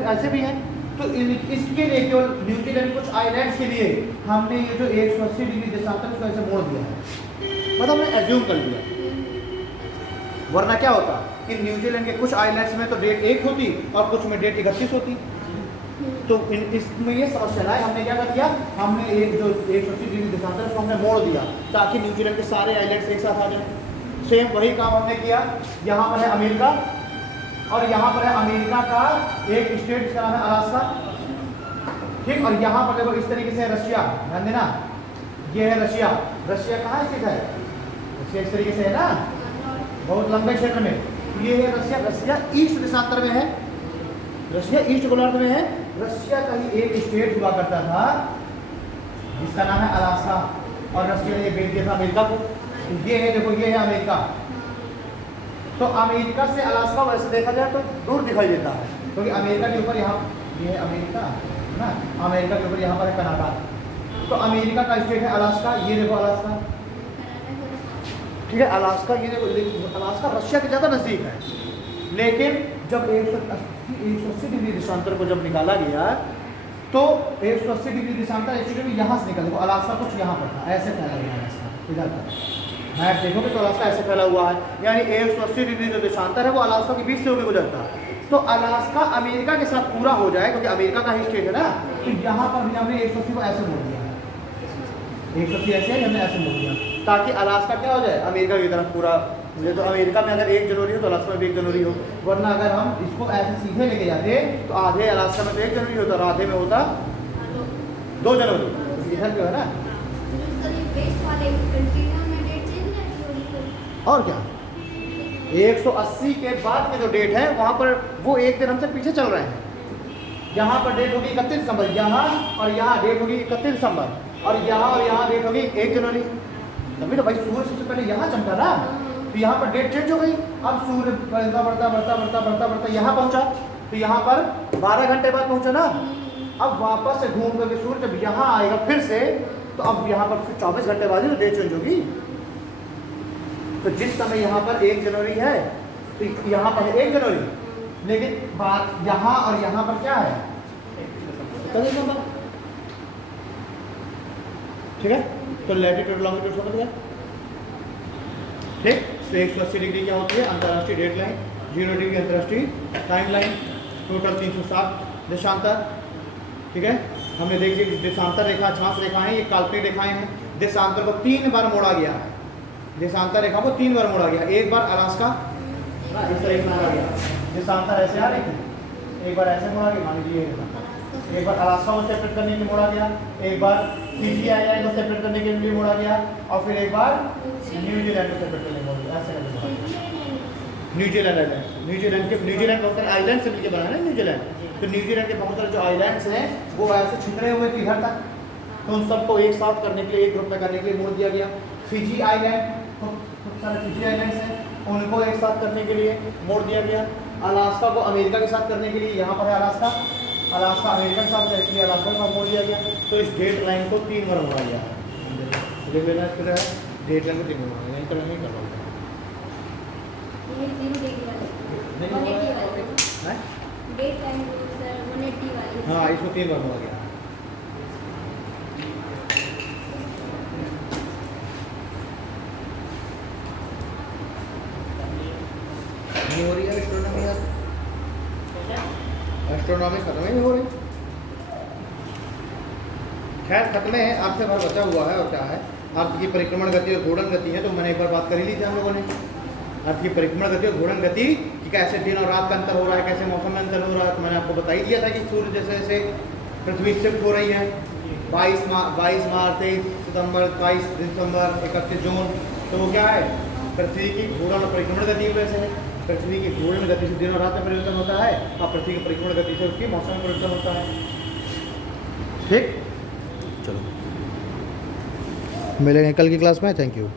ऐसे भी हैं। तो इसके लिए केवल न्यूजीलैंड कुछ आइलैंड्स के लिए हमने ये जो 180 डिग्री देशांतर उसको ऐसे मोड़ दिया है, मतलब हमने एज्यूम कर लिया। वरना क्या होता कि न्यूजीलैंड के कुछ आइलैंड्स में तो डेट 1 होती और कुछ में डेट 31 होती। तो इसमें ये समस्या है, हमने क्या कर दिया, हमने एक जो 180 डिग्री देशांतर उसको हमने मोड़ दिया ताकि न्यूजीलैंड के सारे आइलैंड्स एक साथ आ जाए। सेम वही काम हमने किया। यहाँ पर है अमेरिका और यहाँ पर है अमेरिका का एक स्टेट जिसका नाम है अलास्का, ठीक। और यहाँ पर देखो इस तरीके से रशिया, ध्यान देना, ये है रशिया। रशिया कहाँ स्थित है, रशिया इस तरीके से है ना, बहुत लंबे क्षेत्र में। ये है रशिया, रशिया ईस्ट देशांतर में है, रशिया ईस्ट गोलार्ध में है। रशिया का ही एक स्टेट हुआ करता था जिसका नाम है अलास्का, और रशिया ने भेज दिया था अमेरिका को। ये है देखो, ये है अमेरिका। तो अमेरिका से अलास्का वैसे देखा जाए तो दूर दिखाई देता है, क्योंकि अमेरिका के ऊपर यहाँ ये है अमेरिका है ना, अमेरिका के ऊपर यहाँ पर है कनाडा। तो अमेरिका का स्टेट है अलास्का, ये देखो अलास्का, ठीक है। अलास्का ये देखो, अलास्का रशिया के ज़्यादा नज़दीक है। लेकिन जब 180 डिग्री देशांतर को जब निकाला गया तो 180 डिग्री देशांतर एक्चुअली यहाँ से निकल, देखो अलास्का कुछ यहाँ पर था, ऐसे फैला हुआ अलास्का, इधर पर मैप देखोगे तो अलास्का ऐसे फैला हुआ है। यानी 180 डिग्री जो देशांतर है वो अलास्का के बीच से होकर गुजरता है। तो अलास्का अमेरिका के साथ पूरा हो जाए, क्योंकि अमेरिका का ही स्टेट है ना, तो यहाँ पर भी हमने 180 को ऐसे मोड़ दिया है, 180 ऐसे है, हमने ऐसे मोड़ दिया ताकि अलास्का क्या हो जाए, अमेरिका की तरफ पूरा। तो अमेरिका में अगर 1 जनवरी हो तो अलास्का में भी 1 जनवरी हो, वरना अगर हम इसको ऐसे सीधे लेके जाते तो आधे अलास्का में तो 1 जनवरी होता और आधे में होता 2 जनवरी, इधर क्यों है ना। और क्या 180 के बाद के जो डेट है वहाँ पर वो 1 दिन हमसे पीछे चल रहे हैं। यहाँ पर डेट होगी 31 दिसंबर, यहाँ और यहाँ डेट होगी 31 दिसंबर, और यहाँ डेट होगी 1 जनवरी। तभी तो भाई सूर्य सबसे पहले यहाँ चमका ना, तो यहाँ पर डेट चेंज हो गई। अब सूर्य बढ़ता यहाँ पहुँचा, तो यहाँ पर 12 घंटे बाद पहुँचा ना, अब वापस से घूम करके सूर्य जब यहाँ आएगा फिर से, तो अब यहाँ पर फिर 24 घंटे बाद ही तो डे चेंज होगी। तो जिस समय यहाँ पर 1 जनवरी है तो यहाँ पर है 1 जनवरी, लेकिन बात यहाँ और यहाँ पर क्या है, ठीक है। तो लैटिट्यूड लॉन्गिट्यूड समझ गया, ठीक। तो 180 डिग्री क्या होती है, अंतर्राष्ट्रीय डेट लाइन, 0 डिग्री अंतर्राष्ट्रीय टाइम लाइन, टोटल 360 देशांतर, ठीक है। हमने देखिए देशांतर रेखा, छांस रेखाएं, ये काल्पनिक रेखाएं हैं। देशांतर को 3 बार मोड़ा गया है, देशांतर रेखा को 3 बार मोड़ा गया। एक बार अलास्का इस तरह से मोड़ा गया, देशांतर ऐसे आ रही थी, एक बार ऐसे मोड़ा गया, मान लीजिए एक बार अलास्का को सेपरेट करने के लिए मोड़ा गया, एक बार फिजी आइलैंड को सेपरेट करने के लिए मोड़ा गया, और फिर एक बार न्यूजीलैंड को सेपरेट करने के लिए मोड़ा गया। ऐसे करके न्यूजीलैंड आइलैंड, न्यूजीलैंड बहुत सारे आइलैंड से मिलकर बना है ना न्यूजीलैंड। तो न्यूजीलैंड के बहुत सारे जो आइलैंड्स हैं वो ऐसे छितरे हुए थे इधर तक, तो उन सबको एक साथ करने के लिए, एक ग्रुप में करने के लिए मोड़ दिया गया। फिजी आइलैंड, खूब सारे फिजी आइलैंड्स हैं, उनको एक साथ करने के लिए मोड़ दिया गया। अलास्का को अमेरिका के साथ करने के लिए, यहाँ पर है अलास्का, अलास्का अमेरिका के साथ है, इसलिए अलास्का के साथ मोड़ दिया गया। तो इस डेट लाइन को 3 बार मोड़ा गया है, डेट लाइन को 3 बार मोड़ा गया, इंटर नहीं कर पाऊंगा। ये 0 डिग्री वाली, 180 वाली, डेट टाइम सर 180 वाली। हाँ, इसको 3 बार मोड़ा गया। नहीं हो रही है एस्ट्रोनॉमी यार, एस्ट्रोनॉमी खत्म ही नहीं हो रही। खैर खत्म है, अर्थ से भर बचा हुआ है। और क्या है, अर्थ की परिक्रमण गति और घूर्णन गति है, तो मैंने एक बार बात कर ही ली थी हम लोगों ने। अर्थ की परिक्रमण गति और घूर्णन गति कि कैसे दिन और रात का अंतर हो रहा है, कैसे मौसम में अंतर हो रहा है। तो मैंने आपको बता ही दिया था कि सूर्य जैसे जैसे पृथ्वी शिफ्ट हो रही है, 22 मार्च, 23 सितंबर, 22 दिसंबर, 31 जून, तो वो क्या है, पृथ्वी की घूर्णन और परिक्रमण गति की वजह से है। पृथ्वी की घूर्णन गति से दिन और रात में परिवर्तन होता है, और पृथ्वी की परिक्रमण गति से उसकी मौसम में परिवर्तन होता है। ठीक, चलो मिलेंगे कल की क्लास में। Thank you.